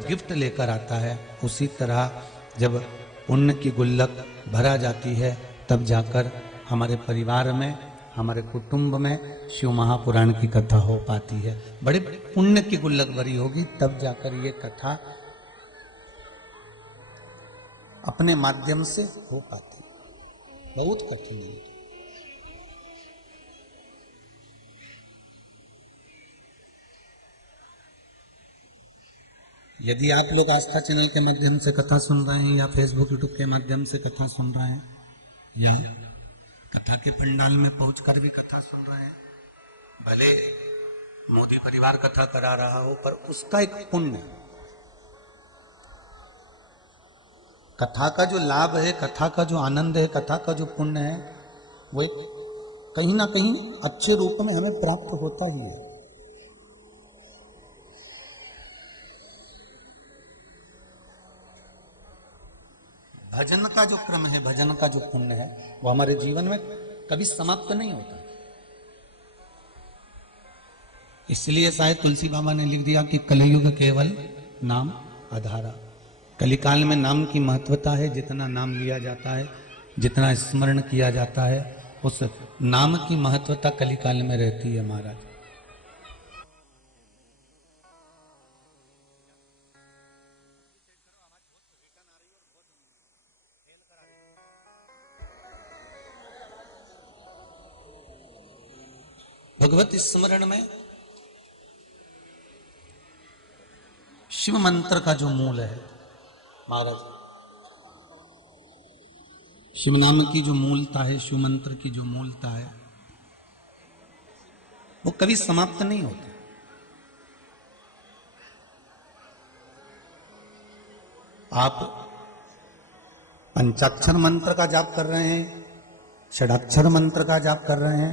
Gift लेकर आता है, उसी तरह जब पुण्य की गुल्लक भरा जाती है तब जाकर हमारे परिवार में, हमारे कुटुंब में शिव महापुराण की कथा हो पाती है। बड़े पुण्य की गुल्लक भरी होगी तब जाकर ये कथा अपने माध्यम से हो पाती है। बहुत कठिन है। यदि आप लोग आस्था चैनल के माध्यम से कथा सुन रहे हैं या फेसबुक यूट्यूब के माध्यम से कथा सुन रहे हैं या कथा के पंडाल में पहुंचकर भी कथा सुन रहे हैं, भले मोदी परिवार कथा करा रहा हो पर उसका एक पुण्य, कथा का जो लाभ है, कथा का जो आनंद है, कथा का जो पुण्य है, वो एक कहीं ना कहीं अच्छे रूप में हमें प्राप्त होता ही है। भजन का जो क्रम है, भजन का जो पुण्य है, वो हमारे जीवन में कभी समाप्त नहीं होता। इसलिए शायद तुलसी बाबा ने लिख दिया कि कलयुग केवल नाम आधारा। कलिकाल में नाम की महत्वता है। जितना नाम लिया जाता है, जितना स्मरण किया जाता है, उस नाम की महत्वता कलिकाल में रहती है महाराज। भगवत स्मरण में शिव मंत्र का जो मूल है महाराज, शिव नाम की जो मूलता है, शिव मंत्र की जो मूलता है, वो कभी समाप्त नहीं होता। आप पंचाक्षर मंत्र का जाप कर रहे हैं, षडाक्षर मंत्र का जाप कर रहे हैं,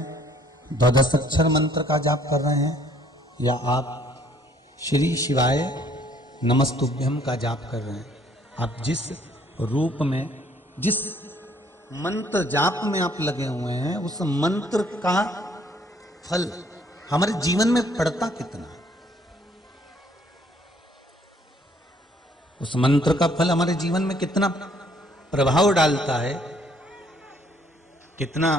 द्वादशाक्षर मंत्र का जाप कर रहे हैं, या आप श्री शिवाय नमस्तुभ्यम का जाप कर रहे हैं, आप जिस रूप में, जिस मंत्र जाप में आप लगे हुए हैं, उस मंत्र का फल हमारे जीवन में पड़ता कितना है, उस मंत्र का फल हमारे जीवन में कितना प्रभाव डालता है, कितना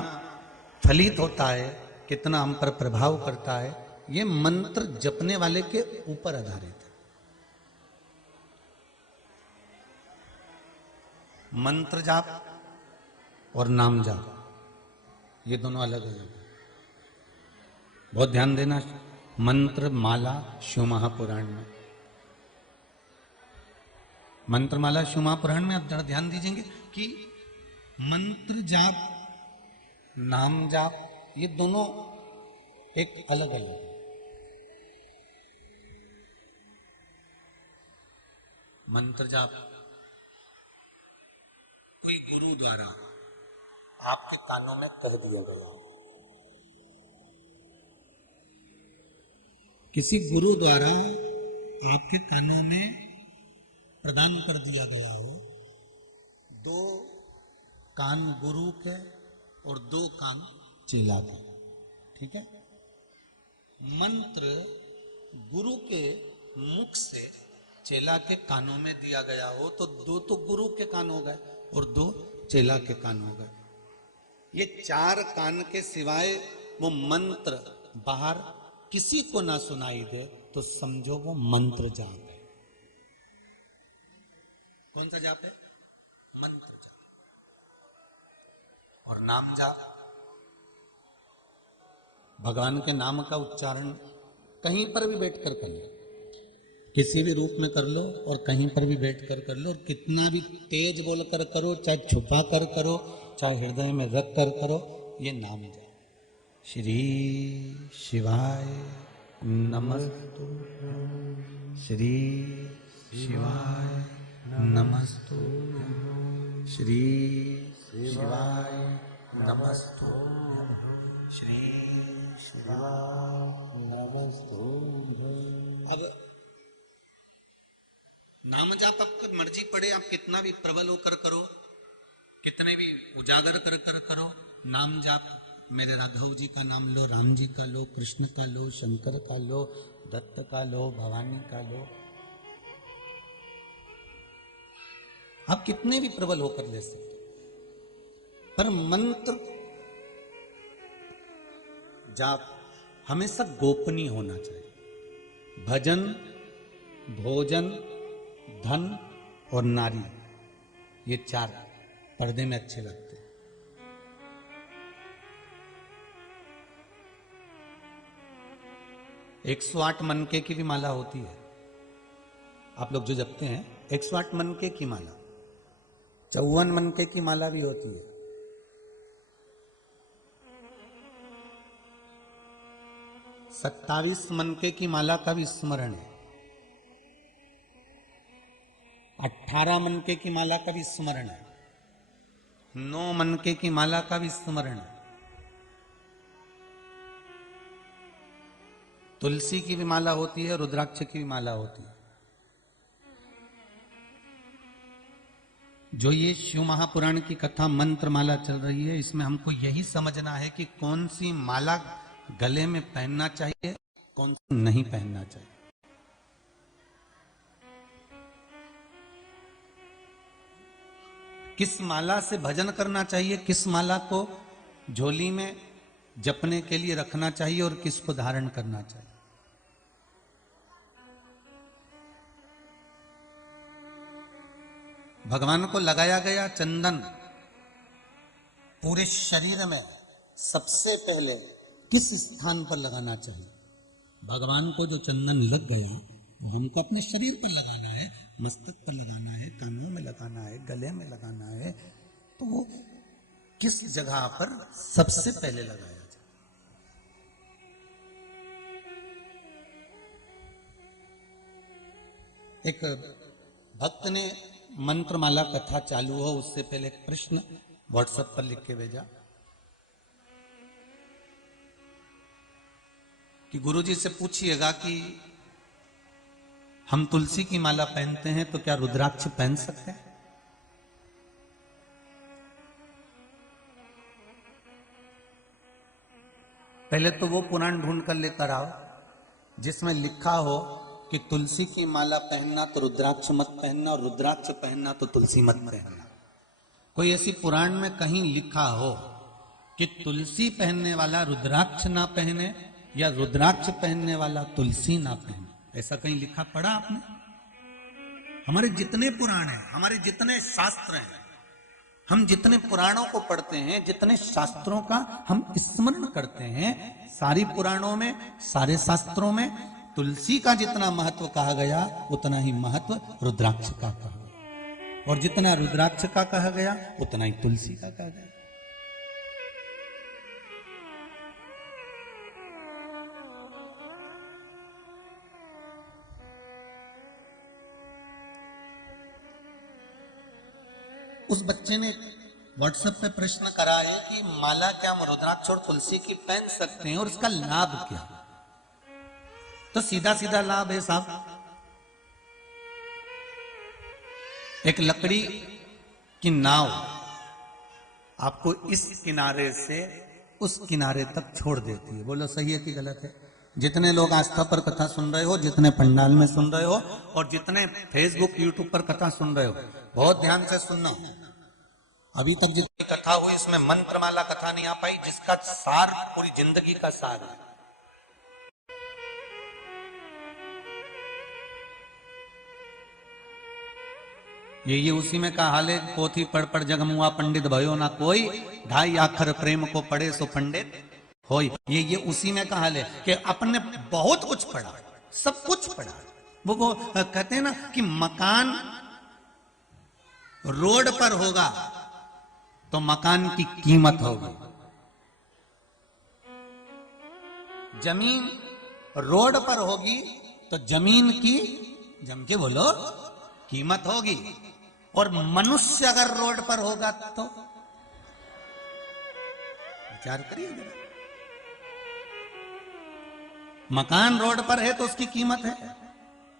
फलित होता है, कितना हम पर प्रभाव करता है, ये मंत्र जपने वाले के ऊपर आधारित है। मंत्र जाप और नाम जाप ये दोनों अलग अलग है। बहुत ध्यान देना। मंत्र माला शिव महापुराण में, मंत्र माला शिव महापुराण में आप जरा ध्यान दीजिएंगे कि मंत्र जाप, नाम जाप, ये दोनों एक अलग अलग है। मंत्र जाप कोई गुरु द्वारा आपके कानों में कह दिया गया, किसी गुरु द्वारा आपके कानों में प्रदान कर दिया गया हो, 2 कान गुरु के और 2 कान चेला के, ठीक है। मंत्र गुरु के मुख से चेला के कानों में दिया गया हो तो 2 तो गुरु के कान हो गए और 2 चेला के कान हो गए। ये 4 कान के सिवाय वो मंत्र बाहर किसी को ना सुनाई दे तो समझो वो मंत्र जाप है। कौन सा जाप है? मंत्र जाप। और नाम जाप, भगवान के नाम का उच्चारण कहीं पर भी बैठकर कर लो, किसी भी रूप में कर लो और कहीं पर भी बैठकर कर लो, और कितना भी तेज बोलकर करो, चाहे छुपा कर करो, चाहे हृदय में रख कर करो, ये नाम जाप। श्री शिवाय नमस्तु, श्री शिवाय नमस्तु, श्री शिवाय नमस्तु, श्री शिवाय नमस्तु। अब नाम जाप आपको मर्जी पड़े, आप कितना भी प्रबल होकर करो, कितने भी उजागर कर कर करो, नाम जाप मेरे राघव जी का नाम लो, राम जी का लो, कृष्ण का लो, शंकर का लो, दत्त का लो, भवानी का लो, आप कितने भी प्रबल होकर ले सकते, पर मंत्र जाप हमेशा गोपनीय होना चाहिए। भजन, भोजन, धन और नारी, ये चार पर्दे में अच्छे लगते हैं। 108 मनके की भी माला होती है, आप लोग जो जपते हैं 108 मनके की माला, 54 मनके की माला भी होती है। सत्ताईस मनके की माला का भी स्मरण है, 18 मनके की माला का भी स्मरण है, 9 मनके की माला का भी स्मरण है। तुलसी की भी माला होती है, रुद्राक्ष की भी माला होती है। जो ये शिव महापुराण की कथा मंत्र माला चल रही है, इसमें हमको यही समझना है कि कौन सी माला गले में पहनना चाहिए, कौन सी नहीं पहनना चाहिए। किस माला से भजन करना चाहिए, किस माला को झोली में जपने के लिए रखना चाहिए और किसको धारण करना चाहिए। भगवान को लगाया गया चंदन पूरे शरीर में सबसे पहले किस स्थान पर लगाना चाहिए। भगवान को जो चंदन लग गया वो हमको अपने शरीर पर लगाना है, मस्तक पर लगाना है, कानों में लगाना है, गले में लगाना है, तो वो किस जगह पर सबसे पहले लगाया जाए। एक भक्त ने मंत्रमाला कथा चालू हो उससे पहले एक प्रश्न व्हाट्सएप पर लिख के भेजा कि गुरुजी से पूछिएगा कि हम तुलसी की माला पहनते हैं तो क्या रुद्राक्ष पहन सकते हैं। पहले तो वो पुराण ढूंढ कर लेकर आओ जिसमें लिखा हो कि तुलसी की माला पहनना तो रुद्राक्ष मत पहनना और रुद्राक्ष पहनना तो तुलसी मत पहनना। कोई ऐसी पुराण में कहीं लिखा हो कि तुलसी पहनने वाला रुद्राक्ष ना पहने या रुद्राक्ष पहनने वाला तुलसी ना पहने, ऐसा कहीं लिखा पड़ा आपने? हमारे जितने पुराण हैं, हमारे जितने शास्त्र हैं, हम जितने पुराणों को पढ़ते हैं, जितने शास्त्रों का हम स्मरण करते हैं, सारी पुराणों में, सारे शास्त्रों में तुलसी का जितना महत्व कहा गया उतना ही महत्व रुद्राक्ष का कहा गया, और जितना रुद्राक्ष का कहा गया उतना ही तुलसी का कहा गया। उस बच्चे ने व्हाट्सएप पे प्रश्न करा है कि माला क्या हम रुद्राक्ष और तुलसी की पहन सकते हैं और इसका लाभ क्या। तो सीधा सीधा लाभ है साहब, एक लकड़ी की नाव आपको इस किनारे से उस किनारे तक छोड़ देती है। बोलो सही है कि गलत है? जितने लोग आस्था पर कथा सुन रहे हो, जितने पंडाल में सुन रहे हो और जितने फेसबुक यूट्यूब पर कथा सुन रहे हो, बहुत ध्यान से सुनना। अभी तक जितनी कथा हुई इसमें मंत्रमाला कथा नहीं आ पाई जिसका सार पूरी जिंदगी का सार है। ये उसी में का हाल है, पोथी पढ़ पढ़ जगमुआ पंडित भयो ना कोई, ढाई आखर प्रेम को पढ़े सो पंडित होई। ये उसी में का हाल है कि अपने बहुत कुछ पढ़ा, सब कुछ पढ़ा। वो कहते हैं ना कि मकान रोड पर होगा तो मकान की कीमत होगी, जमीन रोड पर होगी तो जमीन की, जम के बोलो, कीमत होगी। और मनुष्य अगर रोड पर होगा तो विचार करिए, मकान रोड पर है तो उसकी कीमत है,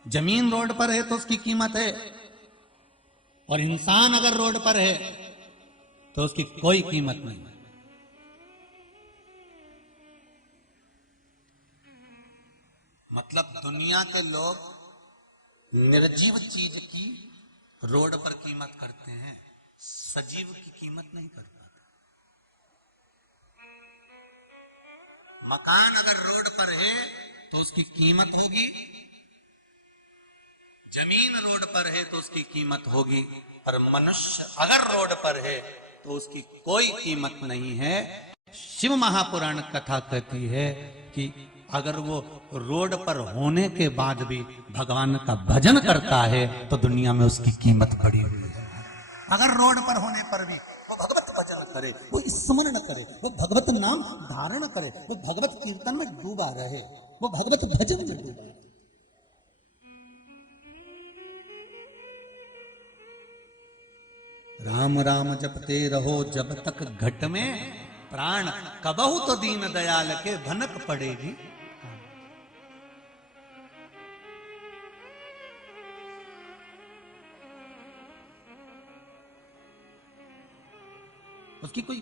जमीन रोड पर है तो उसकी कीमत है, और इंसान अगर रोड पर है तो उसकी कोई कीमत नहीं। मतलब दुनिया के लोग निर्जीव चीज की रोड पर कीमत करते हैं, सजीव की कीमत नहीं कर पाते। मकान अगर रोड पर है तो उसकी कीमत होगी, जमीन रोड पर है तो उसकी कीमत होगी, पर मनुष्य अगर रोड पर है तो उसकी कोई कीमत नहीं है। शिव महापुराण कथा कहती है कि अगर वो रोड पर होने के बाद भी भगवान का भजन करता है तो दुनिया में उसकी कीमत बढ़ी हुई है। अगर रोड पर होने पर भी वो भगवत भजन करे, वो स्मरण करे, वो भगवत नाम धारण करे, वो भगवत कीर्तन में डूबा रहे, वो भगवत भजन में डूबा रहे। राम राम जपते रहो जब तक घट में प्राण, कबहू तो दीन दयाल के भनक पड़ेगी। उसकी कोई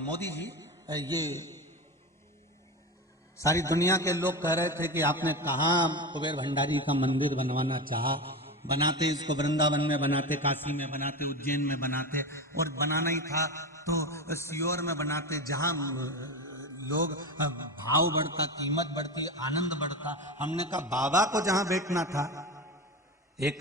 मोदी जी, ये सारी दुनिया के लोग कह रहे थे कि आपने कहाँ कुबेर भंडारी का मंदिर बनवाना चाहा, बनाते इसको वृंदावन में बनाते, काशी में बनाते, उज्जैन में बनाते, और बनाना ही था तो सियोर में बनाते, जहां लोग भाव बढ़ता, कीमत बढ़ती, आनंद बढ़ता। हमने कहा बाबा को जहां बैठना था, एक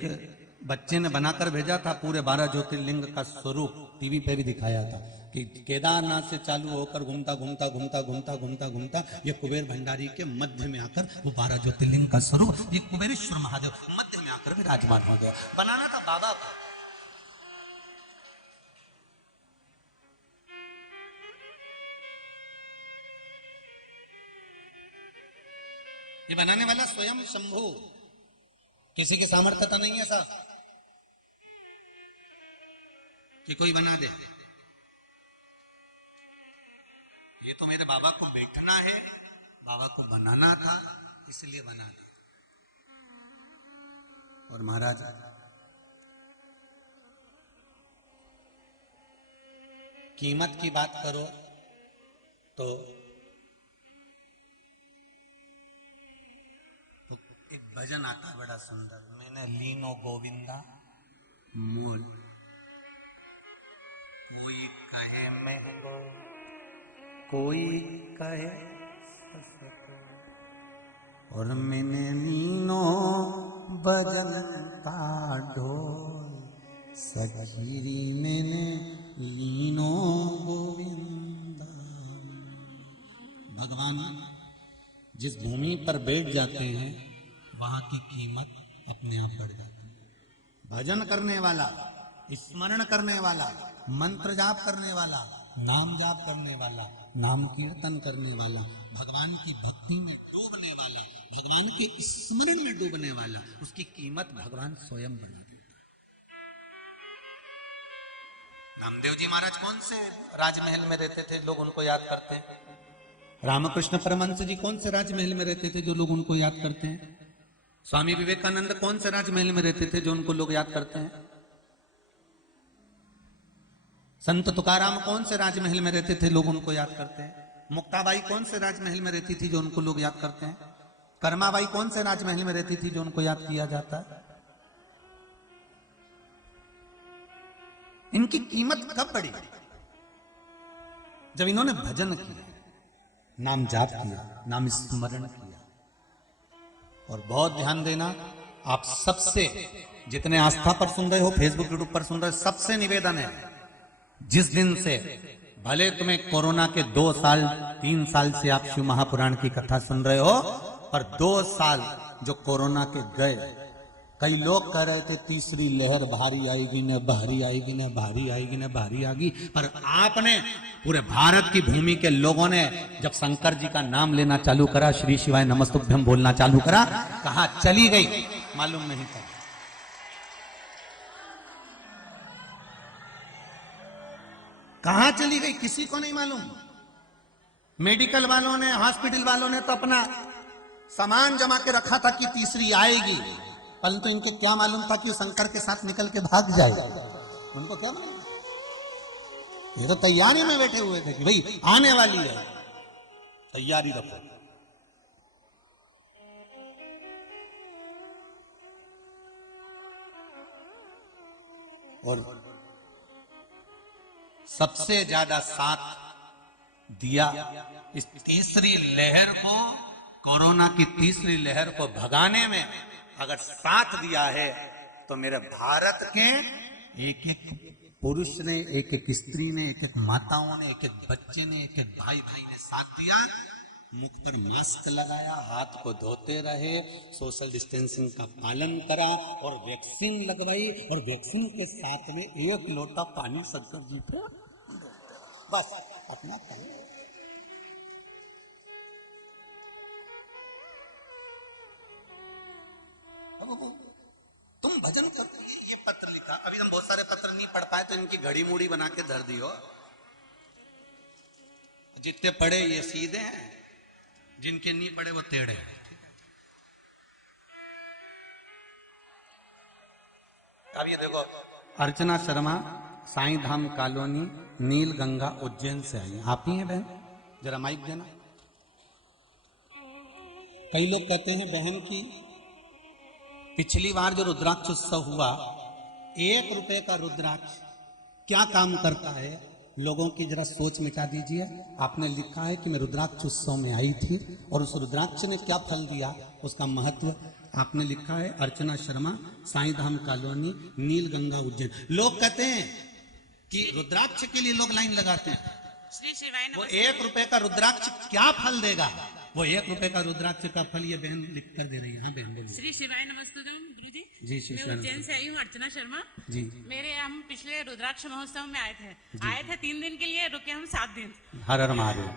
बच्चे ने बनाकर भेजा था पूरे 12 ज्योतिर्लिंग का स्वरूप, टीवी पे भी दिखाया था कि केदारनाथ से चालू होकर घूमता घूमता घूमता घूमता घूमता घूमता ये कुबेर भंडारी के मध्य में आकर वो 12 ज्योतिर्लिंग का स्वरूप, ये कुबेरेश्वर महादेव मध्य में आकर विराजमान हो गया। बनाना था बाबा को। ये बनाने वाला स्वयं शंभु, किसी के सामर्थ्य तो नहीं है साहब कि कोई बना दे। ये तो मेरे बाबा को बैठना है, बाबा को बनाना था, इसलिए बना दिया। और महाराज कीमत की बात करो तो एक भजन आता है बड़ा सुंदर, मैंने लीनो गोविंदा मोल, कोई कहे महंगो कोई कहे सस्तो, और मैंने लीनो भजन का ढोल, सखीरी मैंने लीनो गोविंदा। भगवान जिस भूमि पर बैठ जाते हैं वहां की कीमत अपने आप बढ़ जाती है। भजन करने वाला, स्मरण करने वाला, मंत्र जाप करने वाला, नाम जाप करने वाला, नाम कीर्तन करने वाला, भगवान की भक्ति में डूबने वाला, भगवान के स्मरण में डूबने वाला, उसकी कीमत भगवान स्वयं बढ़ा देता है। नामदेव जी महाराज कौन से राजमहल में रहते थे, लोग उनको याद करते हैं। रामकृष्ण परमहंस जी कौन से राजमहल में रहते थे, जो लोग उनको याद करते हैं। स्वामी विवेकानंद कौन से राजमहल में रहते थे, जो उनको लोग याद करते हैं। संत तुकाराम कौन से राजमहल में रहते थे, लोग उनको याद करते हैं। मुक्ताबाई कौन से राजमहल में रहती थी, जो उनको लोग याद करते हैं। कर्माबाई कौन से राजमहल में रहती थी, जो उनको याद किया जाता है। इनकी कीमत कब बढ़ी? जब इन्होंने भजन किया, नाम जाप किया, नाम स्मरण किया। और बहुत ध्यान देना, आप सबसे जितने आस्था पर सुन रहे हो, फेसबुक यूट्यूब पर सुन रहे हो, सबसे निवेदन है, जिस दिन से भले तुम्हें कोरोना के 2 साल 3 साल से आप शिव महापुराण की कथा सुन रहे हो, पर 2 साल जो कोरोना के गए, कई लोग कह रहे थे तीसरी लहर भारी आएगी न, भारी आएगी न, भारी आएगी न, भारी आएगी, पर आपने पूरे भारत की भूमि के लोगों ने जब शंकर जी का नाम लेना चालू करा, श्री शिवाय नमस्तुभ्यम बोलना चालू करा, कहां चली गई मालूम नहीं था। कहां चली गई किसी को नहीं मालूम। मेडिकल वालों ने, हॉस्पिटल वालों ने तो अपना सामान जमा के रखा था कि तीसरी आएगी, परंतु इनके क्या मालूम था कि वो शंकर के साथ निकल के भाग जाएगा। उनको क्या मालूम, ये तो तैयारी में बैठे हुए थे कि भाई आने वाली है, तैयारी रखो। और सबसे ज्यादा साथ दिया इस तीसरी लहर को, कोरोना की तीसरी लहर को भगाने में अगर साथ दिया है तो मेरे भारत के एक एक पुरुष ने, एक एक स्त्री ने, एक एक माताओं ने, एक एक बच्चे ने, एक एक भाई भाई ने साथ दिया। मुख पर मास्क लगाया, हाथ को धोते रहे, सोशल डिस्टेंसिंग का पालन करा और वैक्सीन लगवाई, और वैक्सीन के साथ में एक लोटा पानी शंकर जी पे बस अपना काम। तुम भजन करते, ये पत्र लिखा, अभी हम बहुत सारे पत्र नहीं पढ़ पाए तो इनकी घड़ी मूड़ी बना के धर दियो। जितने पढ़े ये सीधे हैं, जिनके नहीं पढ़े वो टेढ़े हैं। अब ये देखो, अर्चना शर्मा साईं धाम कॉलोनी नील गंगा उज्जैन से आई। आप ही हैं बहन? जरा माइक देना। कई लोग कहते हैं बहन की पिछली बार जो रुद्राक्ष उत्सव हुआ, 1 रुपए का रुद्राक्ष क्या काम करता है, लोगों की जरा सोच मिटा दीजिए। आपने लिखा है कि मैं रुद्राक्ष उत्सव में आई थी और उस रुद्राक्ष ने क्या फल दिया, उसका महत्व आपने लिखा है। अर्चना शर्मा, साईं धाम कॉलोनी, नील गंगा उज्जैन। लोग कहते हैं कि रुद्राक्ष के लिए लोग लाइन लगाते हैं। श्री शिवाय वो 1 रुपए का रुद्राक्ष क्या फल देगा, वो 1 रुपए का रुद्राक्ष का फल ये बहन लिख कर दे रही है। हाँ बहन बोलिए। श्री शिवाय नमस्ते गुरुजी। जी मैं उज्जैन से आई हूँ, अर्चना शर्मा जी। मेरे हम पिछले रुद्राक्ष महोत्सव में आए थे 3 दिन के लिए, रुके हम 7 दिन। हर हर महादेव।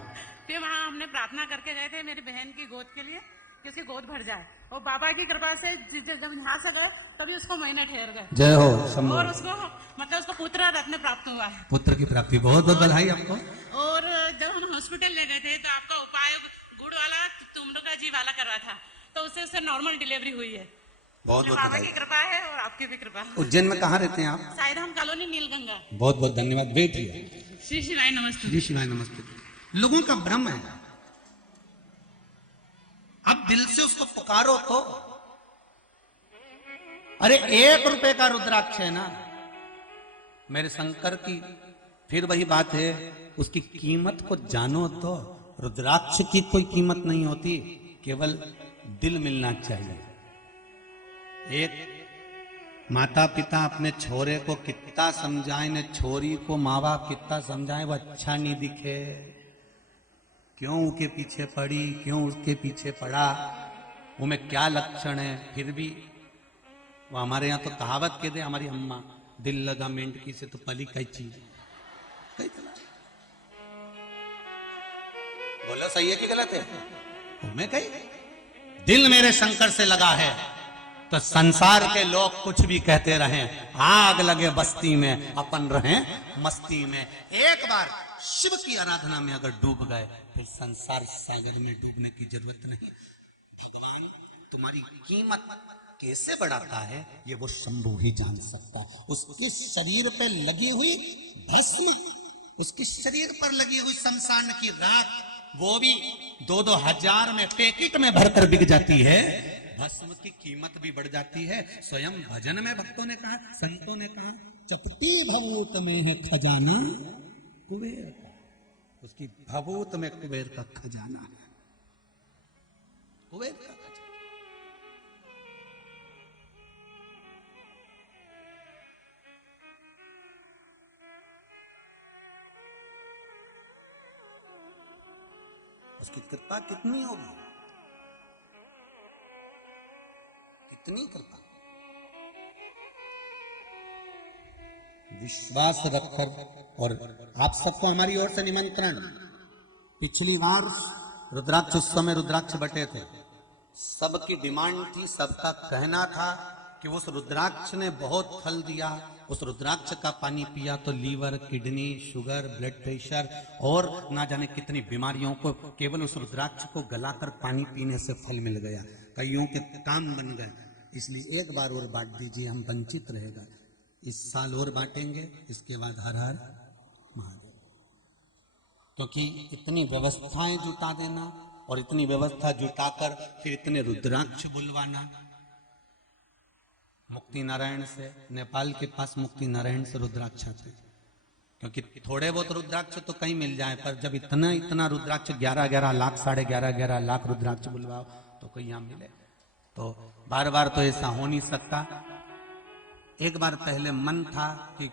फिर वहाँ हमने प्रार्थना करके गए थे मेरी बहन की गोद के लिए कि उसकी गोद भर जाए, और बाबा की कृपा से जब यहाँ से गए तभी उसको महीने ठहर गए। जय हो। और उसको मतलब उसको पुत्र रत्न प्राप्त हुआ है। पुत्र की प्राप्ति, बहुत बहुत बधाई आपको। और जब हम हॉस्पिटल ले गए थे तो आपका उपाय गुड़ वाला तुमलों जी वाला कर रहा था, तो उससे नॉर्मल डिलीवरी हुई है। बहुत बहुत बाबा की कृपा है और आपकी भी कृपा है। उज्जैन में कहाँ रहते हैं आप? साईधाम कॉलोनी नीलगंगा। बहुत बहुत धन्यवाद। बैठिए। श्री शिवाय नमस्ते। जी शिवाय नमस्ते। लोगों का भ्रम है, अब दिल से उसको पुकारो तो। अरे 1 रुपए का रुद्राक्ष है ना मेरे शंकर की, फिर वही बात है, उसकी कीमत को जानो तो। रुद्राक्ष की कोई कीमत नहीं होती, केवल दिल मिलना चाहिए। एक माता पिता अपने छोरे को कितना समझाए, ने छोरी को माँ बाप कितना समझाए, वो अच्छा नहीं दिखे, क्यों उसके पीछे पड़ी, क्यों उसके पीछे पड़ा, वो में क्या लक्षण है, फिर भी वो हमारे यहाँ तो कहावत कह दे हमारी अम्मा, दिल लगा मेंढकी से तो पली कई चीज। बोलो सही है कि गलत है? मैं कही दिल मेरे शंकर से लगा है तो संसार के लोग कुछ भी कहते रहें, आग लगे बस्ती में अपन रहें मस्ती में। एक बार शिव की आराधना में अगर डूब गए फिर संसार सागर में डूबने की जरूरत नहीं। भगवान तुम्हारी कीमत कैसे बढ़ाता है ये वो शंभु ही जान सकता है। उसके शरीर पे लगी हुई भस्म, उसके शरीर पर लगी हुई शमशान की राख, वो भी 2-2 हजार में पैकेट में भरकर बिक जाती है। भस्म की कीमत भी बढ़ जाती है। स्वयं भजन में भक्तों ने कहा, संतों ने कहा, चपटी भभूत में है खजाना कुबेर का। उसकी भभूत में कुबेर का खजाना है, कुबेर का खजाना। उसकी कृपा कितनी होगी, कितनी कृपा। विश्वास रखकर, और आप सबको हमारी ओर से निमंत्रण। पिछली बार रुद्राक्ष उत्सव में रुद्राक्ष बटे थे, सबकी डिमांड थी, सबका कहना था कि उस रुद्राक्ष ने बहुत फल दिया, उस रुद्राक्ष का पानी पिया तो liver, kidney, sugar, blood pressure और ना जाने कितनी बीमारियों को केवल उस रुद्राक्ष को गलाकर पानी पीने से फल मिल गया, कईयों के काम बन गए। इसलिए एक बार और बांट दीजिए, हम वंचित रहेगा। इस साल और बांटेंगे, इसके बाद हर हर महादेव। क्योंकि इतनी व्यवस्थाएं जुटा देना और इतनी व्यवस्था जुटाकर फिर इतने रुद्राक्ष बुलवाना, मुक्ति नारायण से, नेपाल के पास मुक्ति नारायण से रुद्राक्ष आते हैं, क्योंकि थोड़े बहुत रुद्राक्ष तो कहीं मिल जाए, पर जब इतना इतना रुद्राक्ष 11-11 लाख 11.5 लाख रुद्राक्ष बुलवाओ तो कोई यहाँ मिले। तो बार बार तो ऐसा हो नहीं सकता। एक बार पहले मन था कि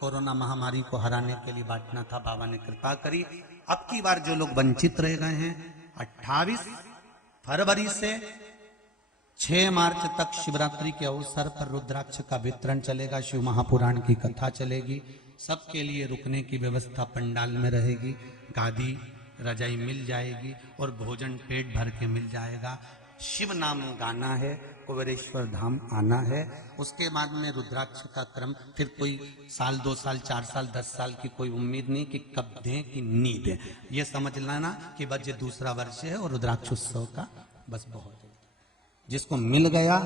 कोरोना महामारी को हराने के लिए बांटना था, बाबा ने कृपा करी। अब की बार जो लोग वंचित रह गए हैं, 28 फरवरी से 6 मार्च तक शिवरात्रि के अवसर पर रुद्राक्ष का वितरण चलेगा, शिव महापुराण की कथा चलेगी, सबके लिए रुकने की व्यवस्था पंडाल में रहेगी, गादी रजाई मिल जाएगी और भोजन पेट भर के मिल जाएगा। शिव नाम गाना है, कुबेरेश्वर धाम आना है। उसके बाद में रुद्राक्ष का क्रम फिर कोई साल 2 साल 4 साल 10 साल की कोई उम्मीद नहीं कि कब दें कि नी दें। ये समझ लेना कि बस ये दूसरा वर्ष है और रुद्राक्ष उत्सव का बस बहुत है। जिसको मिल गया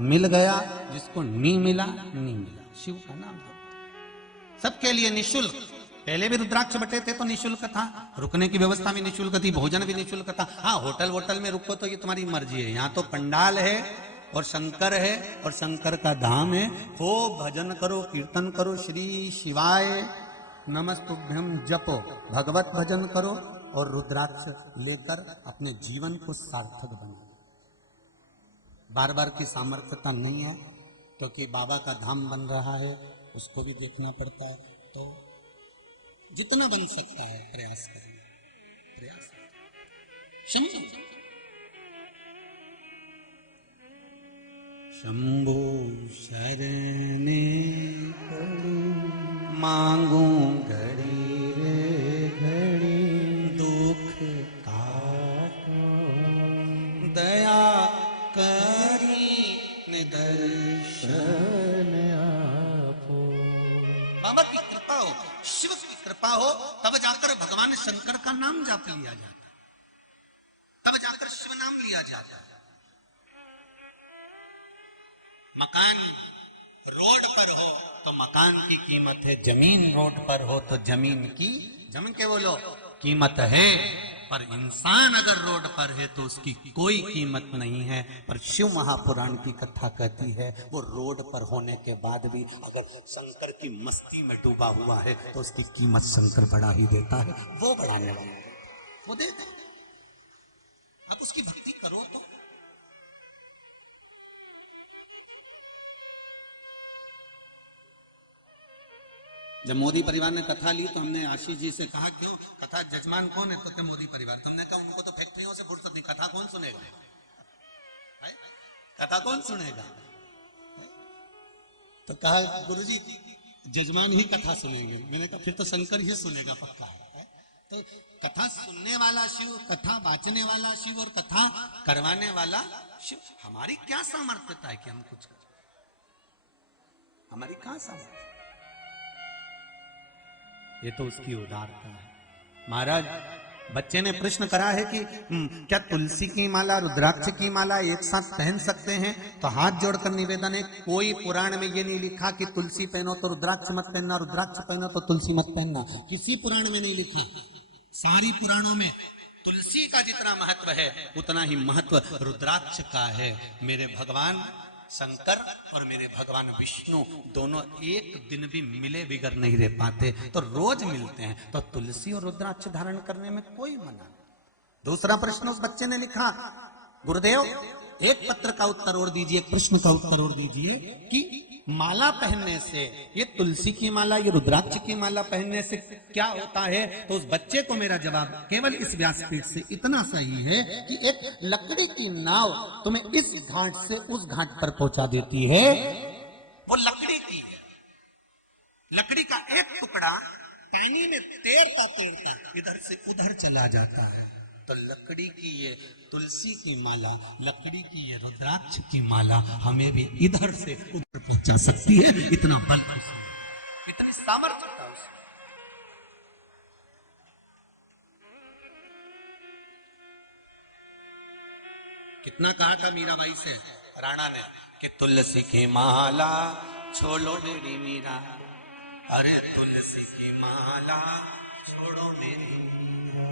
मिल गया, जिसको नहीं मिला नहीं मिला। शिव का नाम दो, सबके लिए निशुल्क। पहले भी रुद्राक्ष बटे थे तो निशुल्क था, रुकने की व्यवस्था भी निशुल्क थी, भोजन भी निशुल्क था। हाँ, होटल वोटल में रुको तो ये तुम्हारी मर्जी है। यहाँ तो पंडाल है और शंकर है और शंकर का धाम है। हो भजन करो, कीर्तन करो, श्री शिवाय नमस्तुभ्यम जपो, भगवत भजन करो और रुद्राक्ष लेकर अपने जीवन को सार्थक बनाओ। बार बार की सामर्थ्यता नहीं है, क्योंकि बाबा का धाम बन रहा है, उसको भी देखना पड़ता है। तो जितना बन सकता है प्रयास करें, प्रयास शंभो शरणे मांगू घड़ी रे घड़ी, दुख काटो दया करी निदर्शन आपो। बाबा की कृपा हो, शिव की कृपा हो, तब जाकर भगवान शंकर का नाम जाप लिया जाता, तब जाकर शिव नाम लिया जाता। मकान रोड पर हो तो मकान की कीमत है, जमीन रोड पर हो तो जमीन की, जमीन के बोलो कीमत है, पर इंसान अगर रोड पर है तो उसकी कोई कीमत नहीं है। पर शिव महापुराण की कथा कहती है वो रोड पर होने के बाद भी अगर शंकर की मस्ती में डूबा हुआ है तो उसकी कीमत शंकर बढ़ा ही देता है। वो बढ़ाने वाला वो देता है। अब उसकी भक्ति करो तो। जब मोदी परिवार ने कथा ली तो हमने आशीष जी से कहा, क्यों कथा जजमान कौन है? तो क्या मोदी परिवार। तुमने कहा उनको तो फैक्ट्रियों से फुर्सत नहीं, कथा कौन सुनेगा? कथा कौन सुनेगा? तो कहा गुरुजी जजमान ही कथा सुनेंगे। मैंने कहा फिर तो शंकर ही सुनेगा पक्का है। तो कथा सुनने वाला शिव, कथा बांचने वाला शिव और कथा करवाने वाला शिव। हमारी क्या सामर्थ्यता है कि हम कुछ करें? हमारी कहां सामर्थ्य? ये तो उसकी उदारता है। महाराज बच्चे ने प्रश्न करा है कि क्या तुलसी की माला रुद्राक्ष की माला एक साथ पहन सकते हैं? तो हाथ जोड़कर निवेदन है, कोई पुराण में ये नहीं लिखा कि तुलसी पहनो तो रुद्राक्ष मत पहनना, रुद्राक्ष पहनो तो तुलसी मत पहनना। किसी पुराण में नहीं लिखा। सारी पुराणों में तुलसी का जितना महत्व है उतना ही महत्व रुद्राक्ष का है। मेरे भगवान शंकर और मेरे भगवान विष्णु दोनों एक दिन भी मिले बिगर नहीं रह पाते, तो रोज मिलते हैं। तो तुलसी और रुद्राक्ष धारण करने में कोई मना नहीं। दूसरा प्रश्न उस बच्चे ने लिखा, गुरुदेव एक पत्र का उत्तर और दीजिए, एक प्रश्न का उत्तर और दीजिए कि माला पहनने से, ये तुलसी की माला, ये रुद्राक्ष की माला पहनने से क्या होता है? तो उस बच्चे को मेरा जवाब केवल इस व्यासपीठ से इतना सही है कि एक लकड़ी की नाव तुम्हें इस घाट से उस घाट पर पहुंचा देती है, वो लकड़ी की है। लकड़ी का एक टुकड़ा पानी में तैरता तैरता इधर से उधर चला जाता है। तो लकड़ी की ये तुलसी की माला, लकड़ी की ये रुद्राक्ष की माला हमें भी इधर से उधर पहुंचा सकती है। इतना बल उसमें, इतनी सामर्थ्य उसमें। कितना कहा था मीराबाई से राणा ने कि तुलसी की माला छोड़ो मेरी मीरा, अरे तुलसी की माला छोड़ो मेरी मीरा,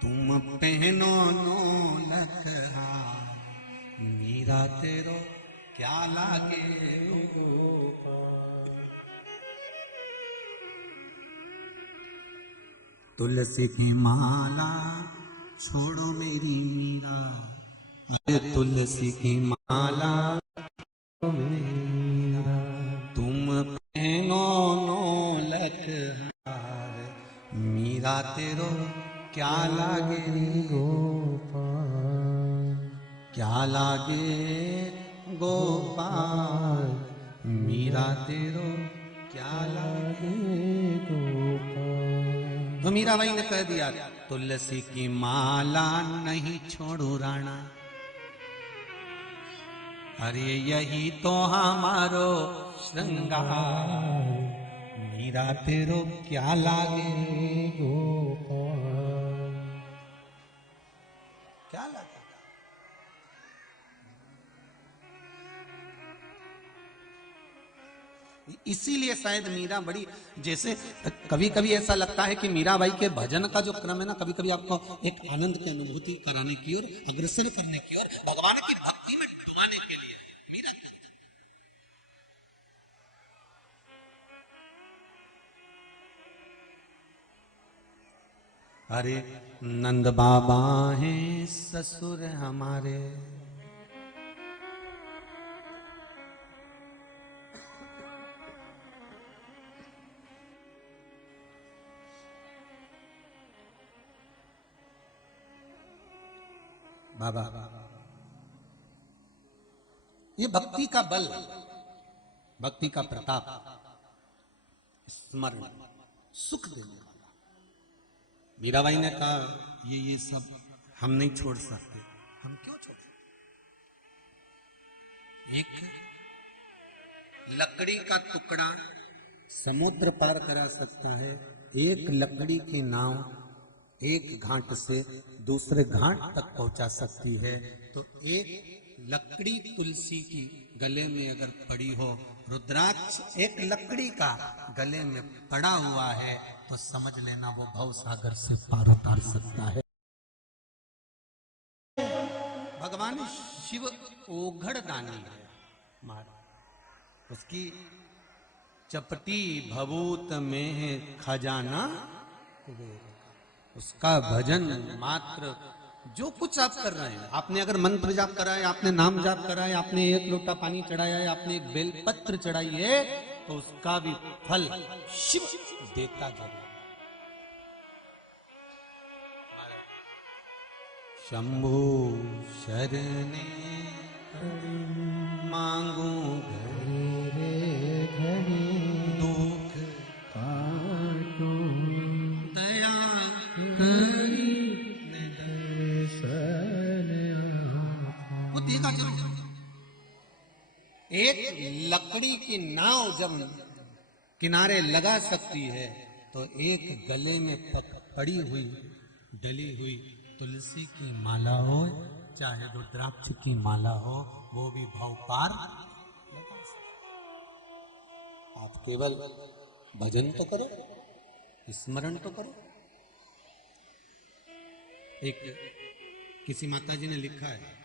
तुम पहनो नो लखहा मीरा तेरो क्या लागे तुलसी की माला छोड़ो मेरी मीरा, अरे तुलसी की माला मेरा, तुम पहनो नो लख हार, मीरा तेरो क्या लागे गोपाल, क्या लागे गोपाल, मीरा तेरो क्या लागे गोपाल। तो मीराबाई ने कह दिया तुलसी की माला नहीं छोड़ू राणा, अरे यही तो हमारो श्रृंगार, मीरा तेरो क्या लागे गोपाल, क्या लागे। इसीलिए शायद मीरा बड़ी, जैसे कभी कभी ऐसा लगता है कि मीराबाई के भजन का जो क्रम है ना, कभी कभी आपको एक आनंद की अनुभूति कराने की ओर, अग्रसर करने की ओर, भगवान की भक्ति में डुबाने के लिए मीरा की। अरे नंद बाबा हैं ससुर हमारे, बाबा ये भक्ति का बल, भक्ति का प्रताप, स्मरण सुख देने वाला। मीराबाई ने कहा ये सब हम नहीं छोड़ सकते। हम क्यों छोड़ सकते? एक लकड़ी का टुकड़ा समुद्र पार करा सकता है, एक लकड़ी की नाव एक घाट से दूसरे घाट तक पहुंचा सकती है। तो एक लकड़ी तुलसी की गले में अगर पड़ी हो, रुद्राक्ष एक लकड़ी का गले में पड़ा हुआ है, तो समझ लेना वो भव सागर से पार उतार सकता है। भगवान शिव ओघड़ दानी है, उसकी चपटी भभूत में है खजाना, उसका भजन मात्र जो कुछ आप कर रहे हैं, आपने अगर मंत्र जाप करा है, आपने नाम जाप करा है, आपने एक लोटा पानी चढ़ाया है, आपने एक बेलपत्र चढ़ाई है, तो उसका भी फल शिव देता जरूर। शंभु शरणे मांगू घड़ी घड़ी, दुख काटू दया करी वो देगा जरूर। एक लकड़ी की नाव जब किनारे लगा सकती है, तो एक गले में पड़ी हुई डली हुई तुलसी की माला हो, चाहे रुद्राक्ष की माला हो, वो भी भाव पार। आप केवल भजन तो करो, स्मरण तो करो। एक किसी माता जी ने लिखा है,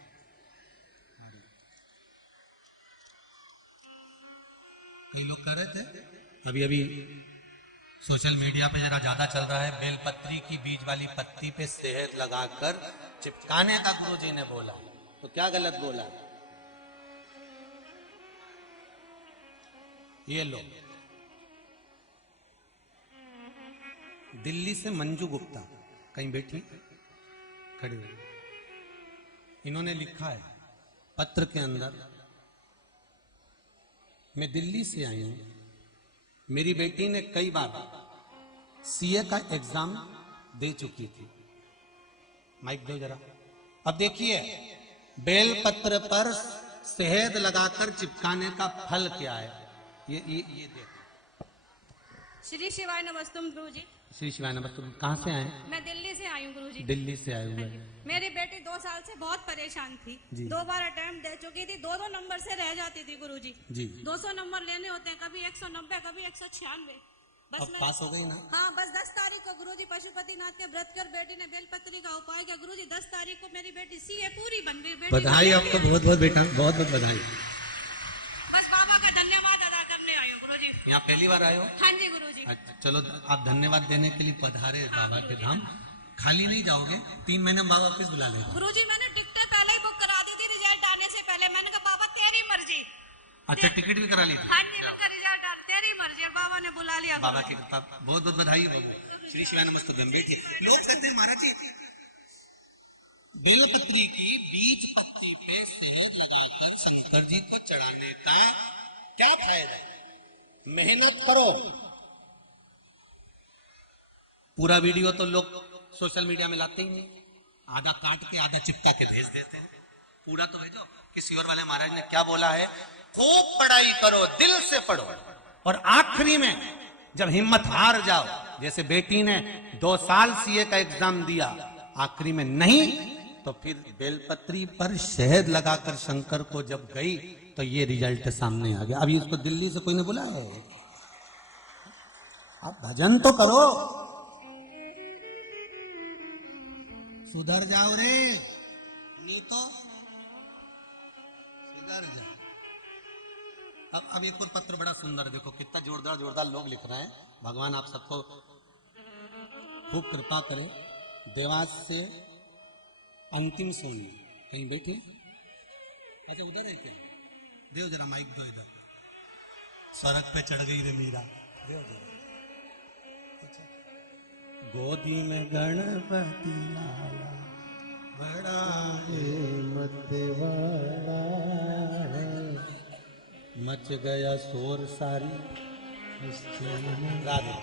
कई लोग कह रहे थे, अभी अभी सोशल मीडिया पे जरा ज्यादा चल रहा है, बेलपत्री की बीज वाली पत्ती पे शहद लगाकर चिपकाने का गुरुजी ने बोला, तो क्या गलत बोला? ये लो, दिल्ली से मंजू गुप्ता कहीं बैठी खड़ी हुई, इन्होंने लिखा है पत्र के अंदर, मैं दिल्ली से आई हूं, मेरी बेटी ने कई बार सीए का एग्जाम दे चुकी थी। माइक दो जरा। अब देखिए, बेलपत्र पर शहद लगाकर चिपकाने का फल क्या है, ये देखो। श्री शिवाय नमस्तुम गुरुजी। श्री शिवाय नमस्तुम। कहाँ से आए? मैं दिल्ली से आई हूँ गुरुजी। दिल्ली से आए हुए। मेरी बेटी 2 साल से बहुत परेशान थी, 2 बार अटेम्प्ट दे चुकी थी, 2 नंबर से रह जाती थी गुरुजी। जी 200 नंबर लेने होते हैं, कभी 190, कभी 196। बस अब पास हो गई ना? हाँ, बस 10 तारीख को गुरुजी पशुपतिनाथ के व्रत कर बेटी ने बेलपत्री का उपाय किया। गुरुजी 10 तारीख को मेरी बेटी सीए पूरी बन गई। बधाई आपको, बहुत बहुत बेटा, बहुत बहुत बधाई। पहली बार आए हो? हाँ जी गुरुजी। अच्छा, चलो आप धन्यवाद देने के लिए पधारे बाबा के धाम। खाली नहीं जाओगे, 3 महीने में बाबा वापस बुला लेगा। गुरुजी मैंने टिकटें पहले ही बुक करा दी थी रिजल्ट आने से पहले। मैंने कहा बाबा तेरी मर्जी। अच्छा, टिकट भी करा ली थी? हाँ जी, उनका रिजल्ट तेरी मर्जी, और बाबा ने बुला लिया। बाबा की कृपा, बहुत बहुत बधाई है बाबू। श्री शिवाय नमस्तुभ्यम। बैठिए। लोग कहते हैं महाराज जी बेलपत्री की बीज पत्ती पे शहद लगाकर शंकर जी को चढ़ाने का क्या फायदा है? मेहनत करो। पूरा वीडियो तो लोग सोशल मीडिया में लाते ही नहीं, आधा काट के आधा चिपका के भेज देते हैं। पूरा तो भेजो। किसी और वाले महाराज ने क्या बोला है? खूब पढ़ाई करो, दिल से पढ़ो, और आखिरी में जब हिम्मत हार जाओ, जैसे बेटी ने 2 साल सीए का एग्जाम दिया, आखिरी में नहीं, तो फिर बेलपत्री पर शहद लगाकर शंकर को जब गई तो ये रिजल्ट सामने आ गया। अभी इसको दिल्ली से कोई ने बुलाया है? आप भजन तो करो। सुधर जाओ रे, नहीं तो सुधर जाओ। अब एक और पत्र बड़ा सुंदर, देखो कितना जोरदार जोरदार लोग लिख रहे हैं। भगवान आप सबको खूब कृपा करें। देवास से अंतिम सोनी, कहीं बैठे? अच्छा, उधर है क्या? देव जरा माइक दो इधर। सड़क पे चढ़ गई रे मीरा, देव जरा। गोदी में गणपति लाला, बड़ा हिम्मत वाला है, मच गया शोर सारी राधे।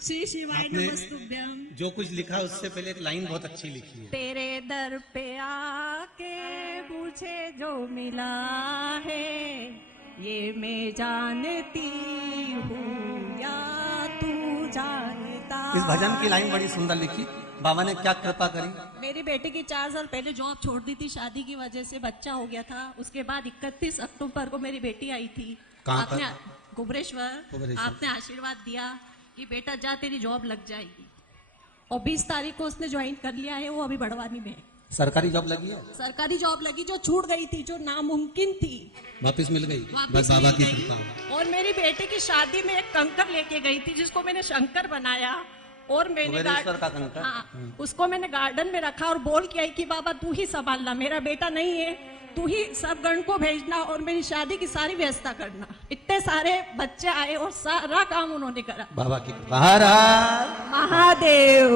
श्री शिवाय नमस्तुभ्यम। जो कुछ लिखा उससे पहले एक लाइन बहुत अच्छी लिखी है। तेरे दर पे आके मुझे जो मिला है, ये मैं जानती हूँ या तू जानता। इस भजन की लाइन बड़ी सुंदर लिखी। बाबा ने क्या कृपा करी? मेरी बेटी की 4 साल पहले जॉब छोड़ दी थी, शादी की वजह से बच्चा हो गया था। उसके बाद 31 अक्टूबर को मेरी बेटी आई थी। कहाँ आपने पर? कुबरेश्वर। आपने आशीर्वाद दिया कि बेटा जा तेरी जॉब लग जाएगी, और 20 तारीख को उसने ज्वाइन कर लिया है। वो अभी बड़वानी में है। सरकारी जॉब लगी है? सरकारी जॉब लगी, जो छूट गई थी, जो नामुमकिन थी, वापस मिल गई। वापस बस बाबा की मिल कृपा। गई। और मेरी बेटी की शादी में एक कंकर लेके गई थी, जिसको मैंने शंकर बनाया, और मैंने कुबेरेश्वर का कंकर? हाँ, उसको मैंने गार्डन में रखा और बोल के आई कि बाबा तू ही संभालना, मेरा बेटा नहीं है, तू ही सब गण को भेजना और मेरी शादी की सारी व्यवस्था करना। इतने सारे बच्चे आए और सारा काम उन्होंने करा। बाबा की कृपा। हर हर महादेव।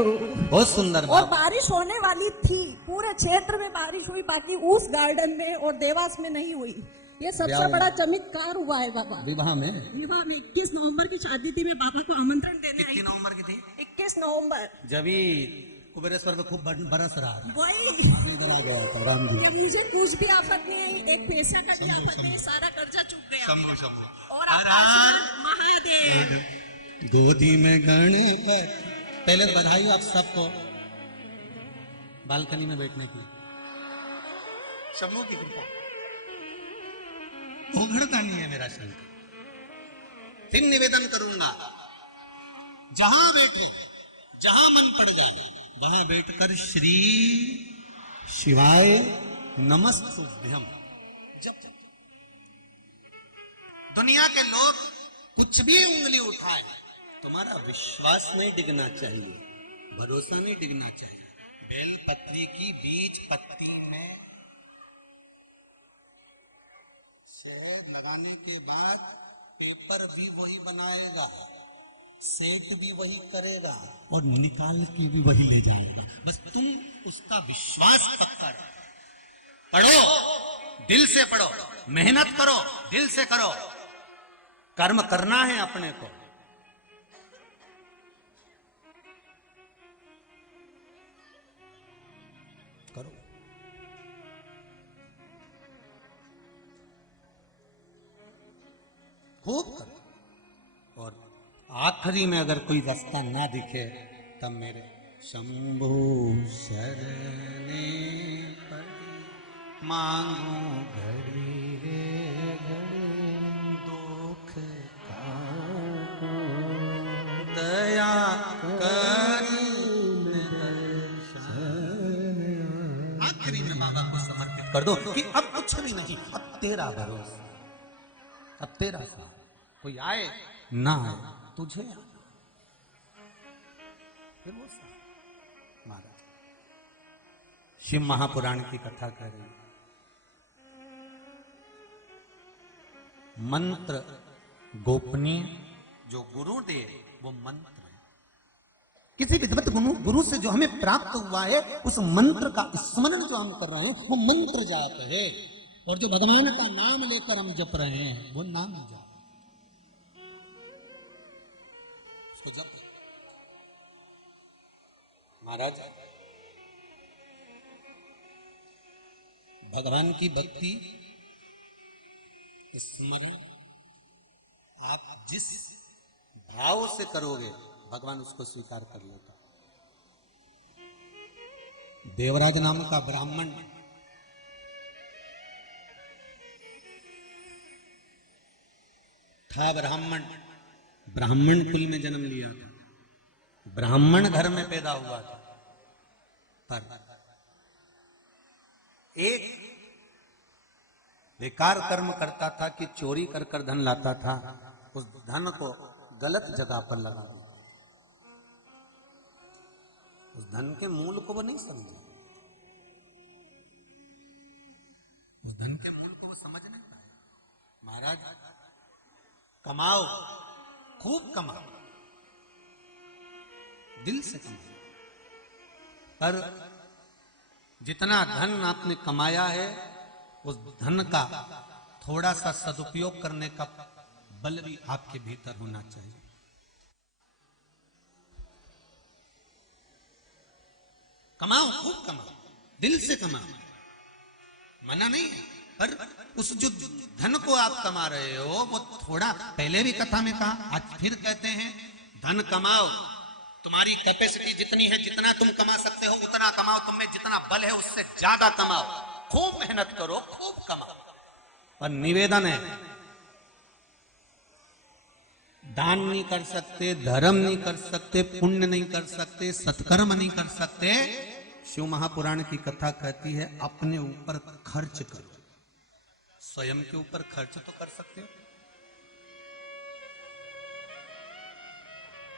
बहुत सुंदर। और बारिश होने वाली थी, पूरे क्षेत्र में बारिश हुई, बाकी उस गार्डन में और देवास में नहीं हुई। ये सबसे बड़ा चमत्कार हुआ है बाबा। विवाह में 21 नवंबर की शादी थी। मैं बाबा को आमंत्रण देने आई कितनी थी। नवंबर की थी? 21 नवंबर। जब ही कुबेरेश्वर में खूब बरस रहा था। वही इधर आ गया था राम जी। ये मुझे कुछ भी आफत नहीं आई, एक पैसा का भी आफत नहीं, सारा कर्जा चुक गया। शंभो शंभो। और महादेव। गोदी में गणपति। पहले तो बधाई हो आप सबको बालकनी में बैठने की। शंभो की कृपा। उघड़ता नहीं है मेरा शंकर। फिर निवेदन करूंगा, जहां बैठे, जहां मन पड़ जाए, वहां बैठकर श्री शिवाय नमस्तुभ्यम जप। दुनिया के लोग कुछ भी उंगली उठाए, तुम्हारा विश्वास नहीं डिगना चाहिए, भरोसा नहीं डिगना चाहिए। बेलपत्री की बीज पत्ती में शहद लगाने के बाद पेपर भी वही बनाएगा, सेट भी वही करेगा, और निकाल के भी वही ले जाएगा। बस तुम उसका विश्वास पक्का रखो। पढ़ो, दिल से पढ़ो, मेहनत करो, दिल से करो। कर्म करना है अपने को। करो। खूब करो। और आखिरी में अगर कोई रास्ता ना दिखे, तब मेरे शंभु शरणे पड़ी मांगू घड़ी रे घड़ी, दुख का दया कर। आखिरी में बाबा को समर्पित कर दो कि अब कुछ भी नहीं, अब तेरा भरोसा, अब तेरा सहारा, कोई आए ना आए तुझे आना, फिर वो सहारा। महाराज शिव महापुराण की कथा कह रही, मंत्र गोपनीय जो गुरु दे वो मंत्र है। किसी विद्वत गुरु से जो हमें प्राप्त हुआ है उस मंत्र का स्मरण जो हम कर रहे हैं वो मंत्र जाप है, और जो भगवान का नाम लेकर हम जप रहे हैं वो नाम जाप, उसको जप। महाराज भगवान की भक्ति स्मरण आप जिस भाव से करोगे भगवान उसको स्वीकार कर लेगा। देवराज नाम का ब्राह्मण था, ब्राह्मण कुल में जन्म लिया था, ब्राह्मण घर में पैदा हुआ था, पर एक बेकार कर्म करता था कि चोरी कर कर धन लाता था, उस धन को गलत जगह पर लगा दिया। उस धन के मूल को वो नहीं समझे, उस धन के मूल को वो समझ नहीं पाए। महाराज कमाओ, खूब कमाओ, दिल से कमाओ, पर जितना धन आपने कमाया है उस धन का थोड़ा सा सदुपयोग करने का बल भी आपके भीतर होना चाहिए। कमाओ, खूब कमाओ, दिल से कमाओ, मना नहीं है, पर उस जो धन को आप कमा रहे हो वो थोड़ा, पहले भी कथा में कहा, आज फिर कहते हैं धन कमाओ, तुम्हारी कैपेसिटी जितनी है, जितना तुम कमा सकते हो उतना कमाओ, तुम में जितना बल है उससे ज्यादा कमाओ, खूब मेहनत करो, खूब कमाओ। पर निवेदन है, दान नहीं कर सकते, धर्म नहीं कर सकते, पुण्य नहीं कर सकते, सत्कर्म नहीं कर सकते। शिव महापुराण की कथा कहती है अपने ऊपर खर्च करो। स्वयं के ऊपर खर्च तो कर सकते हो,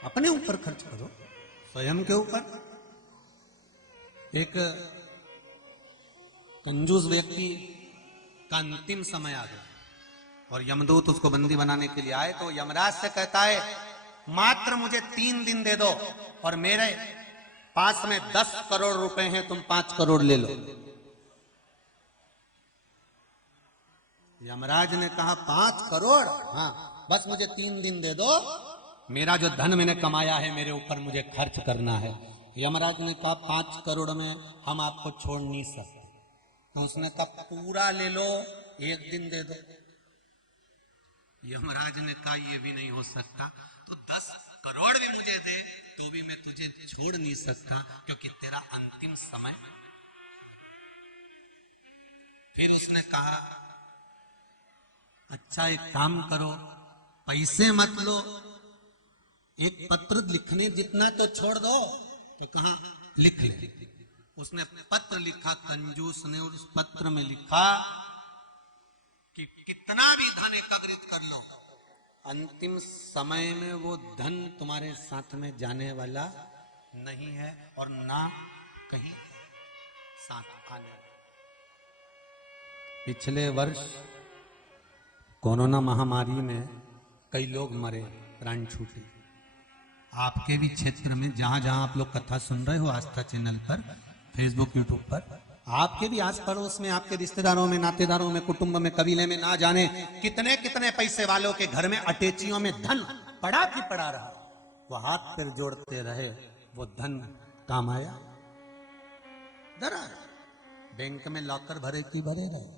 अपने ऊपर खर्च करो, स्वयं के ऊपर। एक कंजूस व्यक्ति का अंतिम समय आ गया और यमदूत उसको बंदी बनाने के लिए आए, तो यमराज से कहता है मात्र मुझे 3 दिन दे दो और मेरे पास में 10 करोड़ रुपए हैं, तुम 5 करोड़ ले लो। यमराज ने कहा 5 करोड़, हाँ बस मुझे 3 दिन दे दो, मेरा जो धन मैंने कमाया है मेरे ऊपर मुझे खर्च करना है। यमराज ने कहा 5 करोड़ में हम आपको छोड़ नहीं सकते। तो उसने कहा पूरा ले लो, 1 दिन दे दो। यमराज ने कहा ये भी नहीं हो सकता, तो 10 करोड़ भी मुझे दे तो भी मैं तुझे छोड़ नहीं सकता, क्योंकि तेरा अंतिम समय। फिर उसने कहा अच्छा एक काम करो, पैसे मत लो, एक पत्र लिखने जितना तो छोड़ दो। तो कहा लिख ले। उसने पत्र लिखा कंजूस ने, और उस पत्र में लिखा कि कितना भी धन एकत्रित कर लो, अंतिम समय में वो धन तुम्हारे साथ में जाने वाला नहीं है और ना कहीं साथ आने वाला। पिछले वर्ष कोरोना महामारी में कई लोग मरे, प्राण छूटे। आपके भी क्षेत्र में जहां जहां आप लोग कथा सुन रहे हो आस्था चैनल पर, फेसबुक, यूट्यूब पर, आपके भी आस पड़ोस में, आपके रिश्तेदारों में, नातेदारों में, कुटुंब में, कबीले में, ना जाने कितने कितने पैसे वालों के घर में अटैचियों में धन पड़ा कि पड़ा रहा। वो हाथ पैर जोड़ते रहे, वो धन काम आया? डरा बैंक में लॉकर भरे की भरे रहे।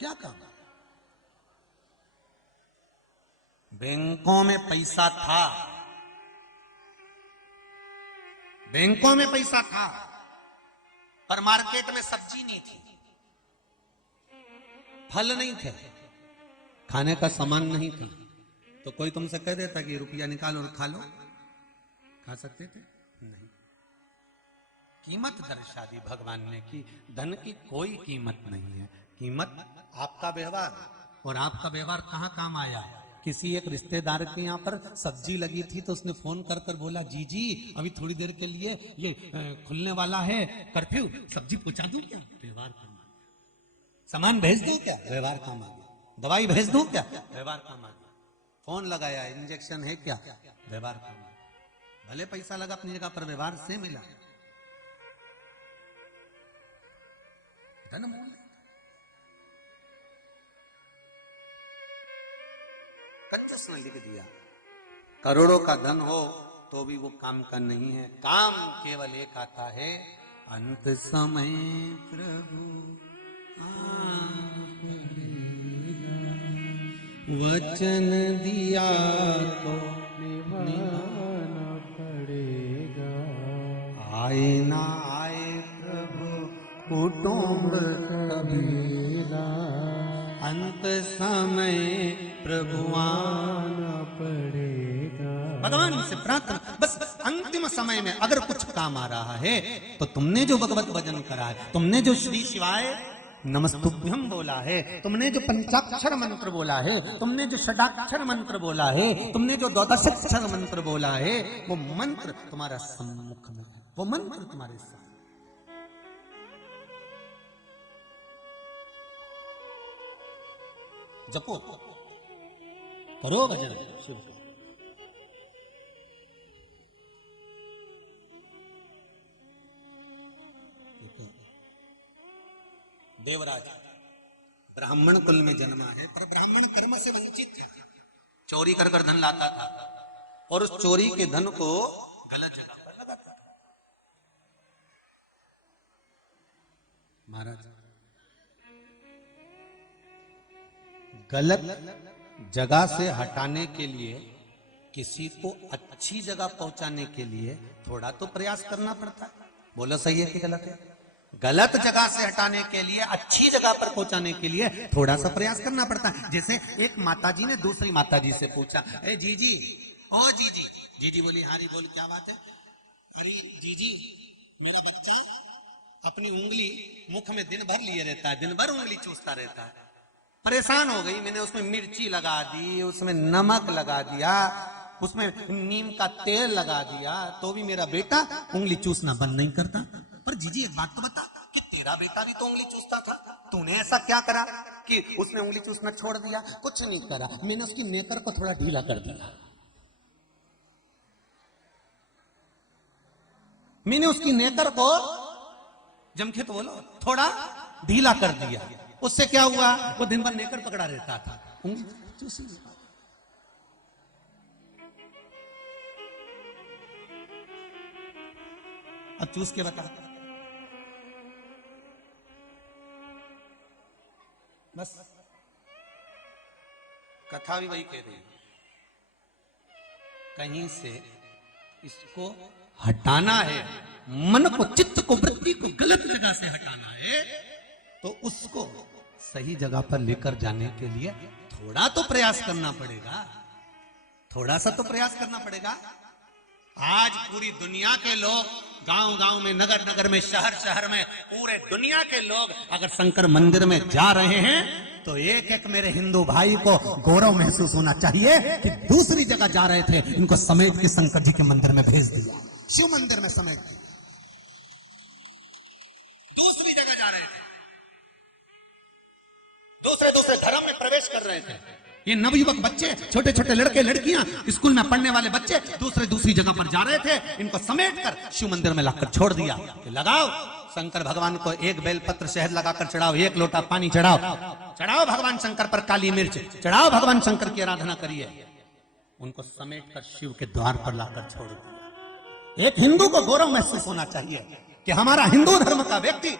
क्या काम? बैंकों में पैसा था, बैंकों में पैसा था, पर मार्केट में सब्जी नहीं थी, फल नहीं थे, खाने का सामान नहीं था। तो कोई तुमसे कह देता कि रुपया निकालो और खा लो, खा सकते थे? नहीं। कीमत दर्शा दी भगवान ने कि धन की कोई कीमत नहीं है, कीमत आपका व्यवहार। और आपका व्यवहार कहाँ काम आया? किसी एक रिश्तेदार के यहाँ पर सब्जी लगी थी तो उसने फोन कर कर बोला, जी जी अभी थोड़ी देर के लिए ये खुलने वाला है कर्फ्यू, सब्जी पहुंचा दूं क्या? व्यवहार काम आ गया। सामान भेज दूं क्या? व्यवहार काम आ गया। दवाई भेज दूं क्या? व्यवहार काम आ गया। फोन लगाया, इंजेक्शन है क्या? व्यवहार काम आ गया। भले पैसा लगा अपनी जगह पर व्यवहार से मिला। धन मूल्य कंजूस ने लिख दिया, करोड़ों का धन हो तो भी वो काम का नहीं है। काम केवल एक आता है, अंत समय प्रभु वचन दिया तो निभाना पड़ेगा। आए ना आए प्रभु कुटुंब कबीला, अंत समय प्रभु आना पड़ेगा। भगवान से प्रार्थना, बस अंतिम समय में अगर कुछ काम आ रहा है तो तुमने जो भगवत भजन करा है, तुमने जो श्री शिवाय नमस्तुभ्यम बोला है, तुमने जो पंचाक्षर मंत्र बोला है, तुमने जो षडाक्षर मंत्र बोला है, तुमने जो द्वादशाक्षर मंत्र बोला है, वो मंत्र तुम्हारा सम्मुख में है, वो मंत्र तुम्हारे साथ। जपो करो भजन शिव का। देवराज ब्राह्मण कुल में जन्मा है, पर ब्राह्मण कर्म से वंचित था, चोरी कर कर धन लाता था और उस चोरी के धन को गलत जगह पर लगाता था। महाराज गलत जगह से हटाने के लिए, किसी को अच्छी जगह पहुंचाने के लिए थोड़ा तो प्रयास करना पड़ता है। बोलो सही है कि गलत है? गलत जगह से हटाने के लिए, अच्छी जगह पर पहुंचाने के लिए थोड़ा सा प्रयास करना पड़ता है। जैसे एक माताजी ने दूसरी माताजी से पूछा, ए जीजी, ओ जीजी, जीजी बोली, हाँ बोल क्या बात है? अरे जीजी, मेरा बच्चा अपनी उंगली मुख में दिन भर लिए रहता है, दिन भर उंगली चूसता रहता है, परेशान हो गई। मैंने उसमें मिर्ची लगा दी, उसमें नमक लगा दिया, उसमें नीम का तेल लगा दिया, तो भी मेरा बेटा उंगली चूसना बंद नहीं करता। पर जीजी एक बात तो बता कि तेरा बेटा भी तो उंगली चूसता था, तूने ऐसा क्या करा कि उसने उंगली चूसना छोड़ दिया? कुछ नहीं करा, मैंने उसकी नेकर को थोड़ा ढीला कर दिया। मैंने उसकी नेकर को, जमखे तो बोलो, थोड़ा ढीला कर दिया। उससे क्या हुआ? वो दिन भर नेकर पकड़ा रहता था, उंगली चूसी नहीं पाता। अब चूस के बता। बस कथा भी वही कह रही है, कहीं से इसको हटाना है, मन को, चित्त को, वृत्ति को गलत जगह से हटाना है, तो उसको सही जगह पर लेकर जाने के लिए थोड़ा तो प्रयास करना पड़ेगा, थोड़ा सा तो प्रयास करना पड़ेगा। आज पूरी दुनिया के लोग, गांव गांव में, नगर नगर में, शहर शहर में, पूरे दुनिया के लोग अगर शंकर मंदिर में जा रहे हैं तो एक एक मेरे हिंदू भाई को गौरव महसूस होना चाहिए कि दूसरी जगह जा रहे थे, इनको समेट के शंकर जी के मंदिर में भेज दिया, शिव मंदिर में समेट दिया, दूसरी जगह जा रहे थे, दूसरे दूसरे धर्म में प्रवेश कर रहे थे। ये नवयुवक बच्चे, छोटे छोटे लड़के लड़कियां, स्कूल में पढ़ने वाले बच्चे दूसरी जगह पर जा रहे थे, इनको समेट कर शिव मंदिर में लाकर छोड़ दिया कि लगाओ शंकर भगवान को एक बेलपत्र शहद लगाकर चढ़ाओ, एक लोटा पानी चढ़ाओ, चढ़ाओ भगवान शंकर पर काली मिर्च, चढ़ाओ भगवान शंकर की आराधना करिए। उनको समेट कर शिव के द्वार पर लाकर छोड़ दिया। एक हिंदू को गौरव महसूस होना चाहिए कि हमारा हिंदू धर्म का व्यक्ति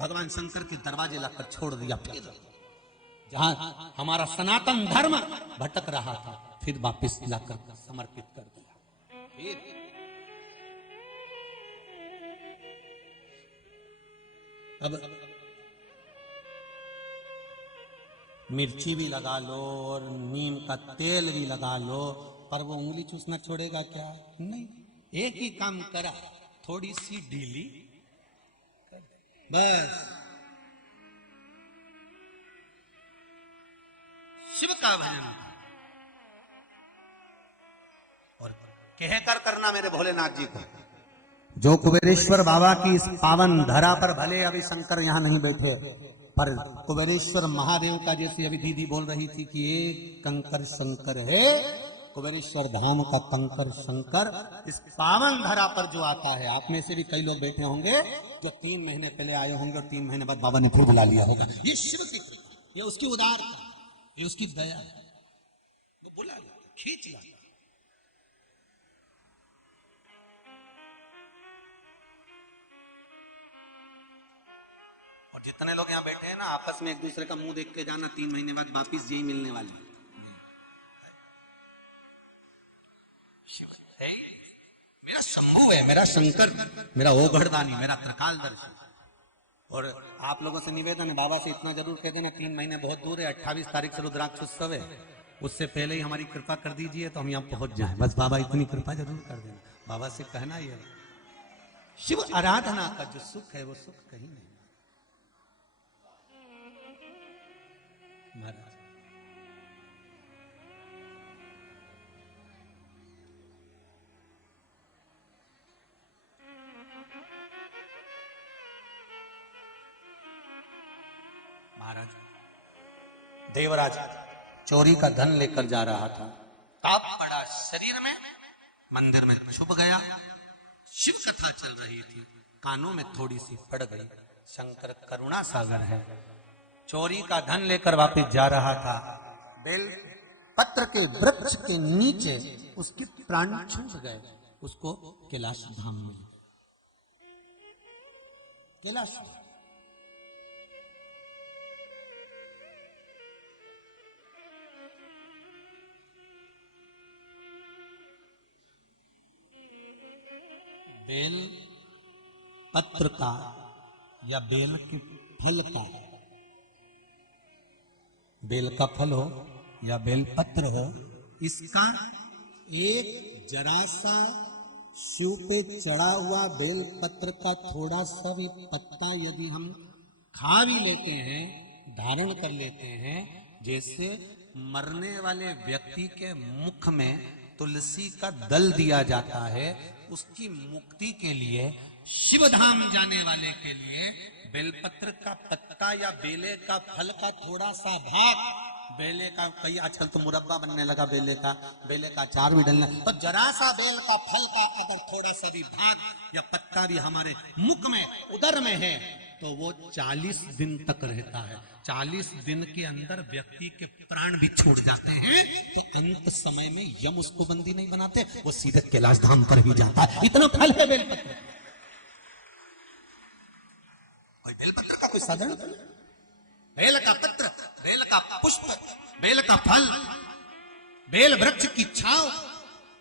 भगवान शंकर के दरवाजे लाकर छोड़ दिया। फिर जहां हमारा सनातन धर्म भटक रहा था, फिर वापस लाकर समर्पित कर दिया। फिर अब मिर्ची भी लगा लो और नीम का तेल भी लगा लो, पर वो उंगली चूसना छोड़ेगा क्या? नहीं। एक ही काम करा, थोड़ी सी ढीली बस शिव का भजन और कह कर करना मेरे भोलेनाथ जी को। जो कुबेरेश्वर बाबा की इस पावन धरा पर भले अभी शंकर यहां नहीं बैठे, पर कुबेरेश्वर महादेव का जैसे अभी दीदी बोल रही थी कि एक कंकर शंकर है, कुबेरेश्वर धाम का कंकर शंकर इस पावन धरा पर जो आता है। आप में से भी कई लोग बैठे होंगे जो 3 महीने पहले आए होंगे और 3 महीने बाद बाबा ने फिर बुला लिया होगा। ये शिव की कृपा, ये उसकी उदारता, ये उसकी दया है, वो बुला लिया, खींच लिया। और जितने लोग यहाँ बैठे हैं ना, आपस में एक दूसरे का मुंह देख के जाना, 3 महीने बाद वापिस यही मिलने वाले। शिव है, मेरा शंभू है, मेरा शंकर, मेरा ओघड़दानी, मेरा त्रिकालदर्शी। और आप लोगों से निवेदन है, बाबा से इतना जरूर कह देना, 3 महीने बहुत दूर है, 28 तारीख से रुद्राक्ष उत्सव है, उससे पहले ही हमारी कृपा कर दीजिए तो हम यहाँ पहुंच जाएं। बस बाबा इतनी कृपा जरूर कर देना। बाबा से कहना ही है, शिव आराधना का जो सुख है वो सुख कहीं नहीं। महाराज महाराज देवराज चोरी का धन लेकर जा रहा था, ताप पड़ा शरीर में, मंदिर में छुप गया। शिव कथा चल रही थी, कानों में थोड़ी सी पड़ गई। शंकर करुणा सागर है, चोरी का धन लेकर वापस जा रहा था, बेल पत्र के वृक्ष के नीचे उसके प्राण छूट गए। उसको कैलाश धाम मिले। कैलाश बेल पत्र का या बेल के फल का, बेल का फल हो या बेल पत्र हो, इसका एक जरा सा शिव पे चढ़ा हुआ बेल पत्र का थोड़ा सा भी पत्ता यदि हम खा भी लेते हैं, धारण कर लेते हैं, जैसे मरने वाले व्यक्ति के मुख में तुलसी का दल दिया जाता है, उसकी मुक्ति के लिए, शिवधाम जाने वाले के लिए बेलपत्र का पत्ता या बेले का फल का थोड़ा सा भाग, बेले का कई आजकल तो मुरब्बा बनने लगा, बेले का अचार भी डलना, तो जरा सा बेल का फल का अगर थोड़ा सा भी भाग या पत्ता भी हमारे मुख में, उदर में है, तो वो 40 दिन तक रहता है। 40 दिन के अंदर व्यक्ति के प्राण भी छूट जाते हैं, तो अंत समय में यम उसको बंदी नहीं बनाते, वो सीधे कैलाश धाम पर ही जाता है। इतना फल है बेलपत्र। कोई बेलपत्र का कोई साधारण फल, बेल का पत्र, बेल का पुष्प, बेल का फल, बेल वृक्ष की छांव।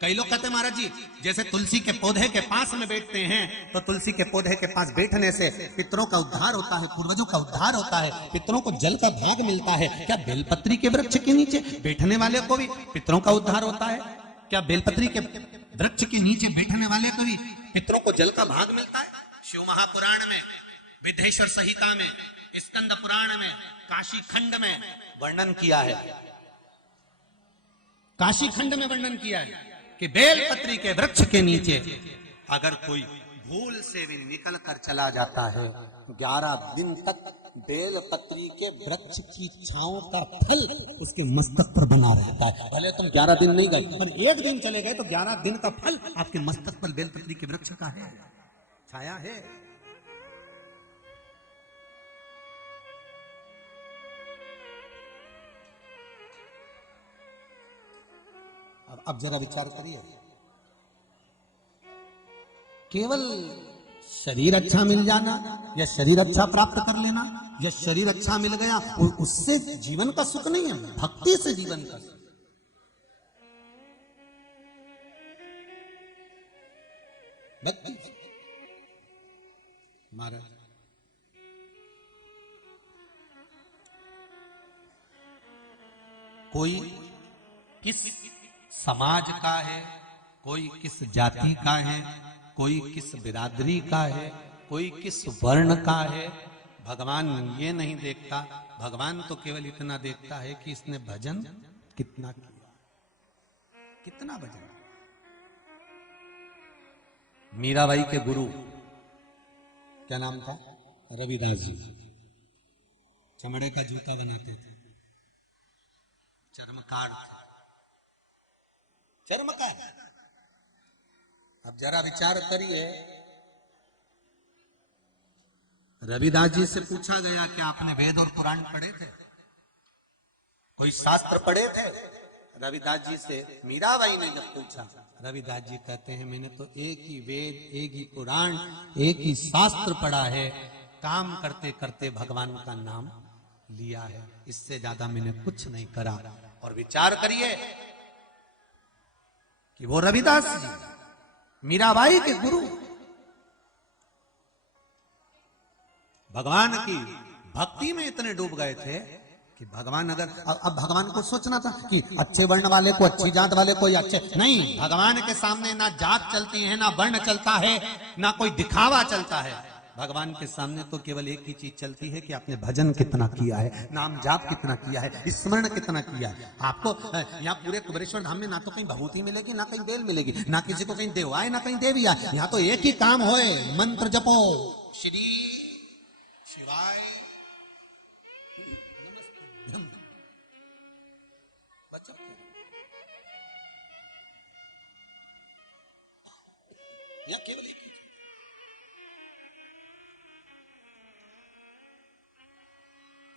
कई लोग कहते हैं महाराज जी, जैसे तुलसी के पौधे के पास में बैठते हैं, तो तुलसी के पौधे के पास बैठने से पितरों का उद्धार होता है, पूर्वजों का उद्धार होता है, पितरों को जल का भाग मिलता है। क्या बेलपत्री के वृक्ष के नीचे बैठने वाले को भी पितरों का उद्धार होता है? क्या बेलपत्री के वृक्ष के नीचे बैठने वाले को भी पितरों को जल का भाग मिलता है? शिव महापुराण में, विद्धेश्वर संहिता में, स्कंद पुराण में, काशी खंड में वर्णन किया है, काशी खंड में वर्णन किया है कि बेलपत्री के वृक्ष के नीचे अगर कोई भूल से भी निकल कर चला जाता है, 11 दिन तक बेलपत्री के वृक्ष की छांव का फल उसके मस्तक पर बना रहता है। भले तुम 11 दिन नहीं गए, तुम 1 दिन चले गए, तो 11 दिन का फल आपके मस्तक पर बेलपत्री के वृक्ष का है, छाया है। अब जरा विचार करिए, केवल शरीर अच्छा मिल जाना या शरीर अच्छा प्राप्त कर लेना या शरीर अच्छा मिल गया उससे जीवन का सुख नहीं है, भक्ति से जीवन का सुख। भक्ति महाराज कोई किस समाज का है, कोई किस जाति का है, कोई किस बिरादरी का है, कोई किस वर्ण का है, भगवान ये नहीं देखता। भगवान तो केवल इतना देखता है कि इसने भजन कितना किया, कितना भजन। मीराबाई के गुरु क्या नाम था? रविदास जी। चमड़े का जूता बनाते थे, चर्मकार थे, चर्मकार। अब जरा विचार करिए, रविदास जी से पूछा गया कि आपने वेद और पुराण पढ़े थे, कोई शास्त्र पढ़े थे? रविदास जी से मीराबाई ने जब पूछा, रविदास जी कहते हैं मैंने तो एक ही वेद, एक ही पुराण, एक ही शास्त्र पढ़ा है, काम करते करते भगवान का नाम लिया है, इससे ज्यादा मैंने कुछ नहीं करा। और विचार करिए कि वो रविदास जी मीराबाई के गुरु भगवान की भक्ति में इतने डूब गए थे कि भगवान अगर अब भगवान को सोचना था कि अच्छे वर्ण वाले को, अच्छी जात वाले को या अच्छे नहीं, भगवान के सामने ना जात चलती है, ना वर्ण चलता है, ना कोई दिखावा चलता है। भगवान के सामने तो केवल एक ही चीज चलती है कि आपने भजन कितना किया है, नाम जाप कितना किया है, स्मरण कितना किया है। आपको यहाँ पूरे कुबेरेश्वर धाम में ना तो कहीं भभूति मिलेगी, ना कहीं बेल मिलेगी, ना किसी को कहीं देव आए, ना कहीं देवी आए। यहाँ तो एक ही काम होए, मंत्र जपो, श्री शिवाय बच्चों या केवल एक ही,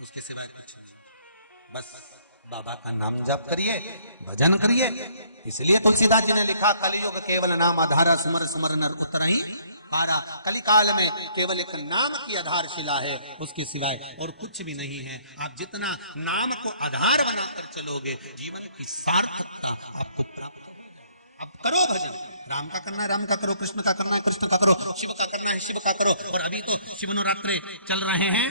उसके सिवाय कुछ बस बाबा का नाम जप करिए, भजन करिए। इसलिए तुलसीदास जी ने लिखा, कलियुग केवल नाम आधार, सुमर सुमर नर उतरई पारा। कलिकाल में केवल एक नाम की आधारशिला है, उसके सिवाय और कुछ भी नहीं है। आप जितना नाम को आधार बनाकर चलोगे, जीवन की सार्थकता आपको प्राप्त हो जाए। अब करो भजन, राम का करना है राम का करो, कृष्ण का करना है कृष्ण का करो, शिव का करना है शिव का करो। और अभी तो शिवनवरात्रि चल रहे हैं,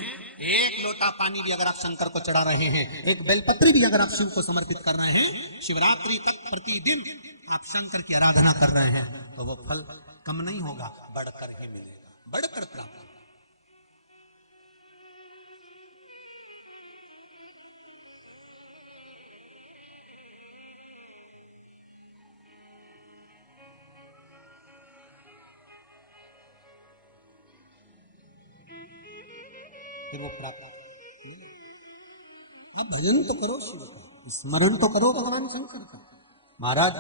एक लोटा पानी भी अगर आप शंकर को चढ़ा रहे हैं, एक बेलपत्री भी अगर आप शिव को समर्पित कर रहे हैं, शिवरात्रि तक प्रतिदिन आप शंकर की आराधना कर रहे हैं, तो वो फल कम नहीं होगा, बढ़कर ही मिलेगा, बढ़कर प्राप्त। फिर वो प्राप्त। आप भजन तो करो शिव का, स्मरण तो करो भगवान शंकर का। महाराज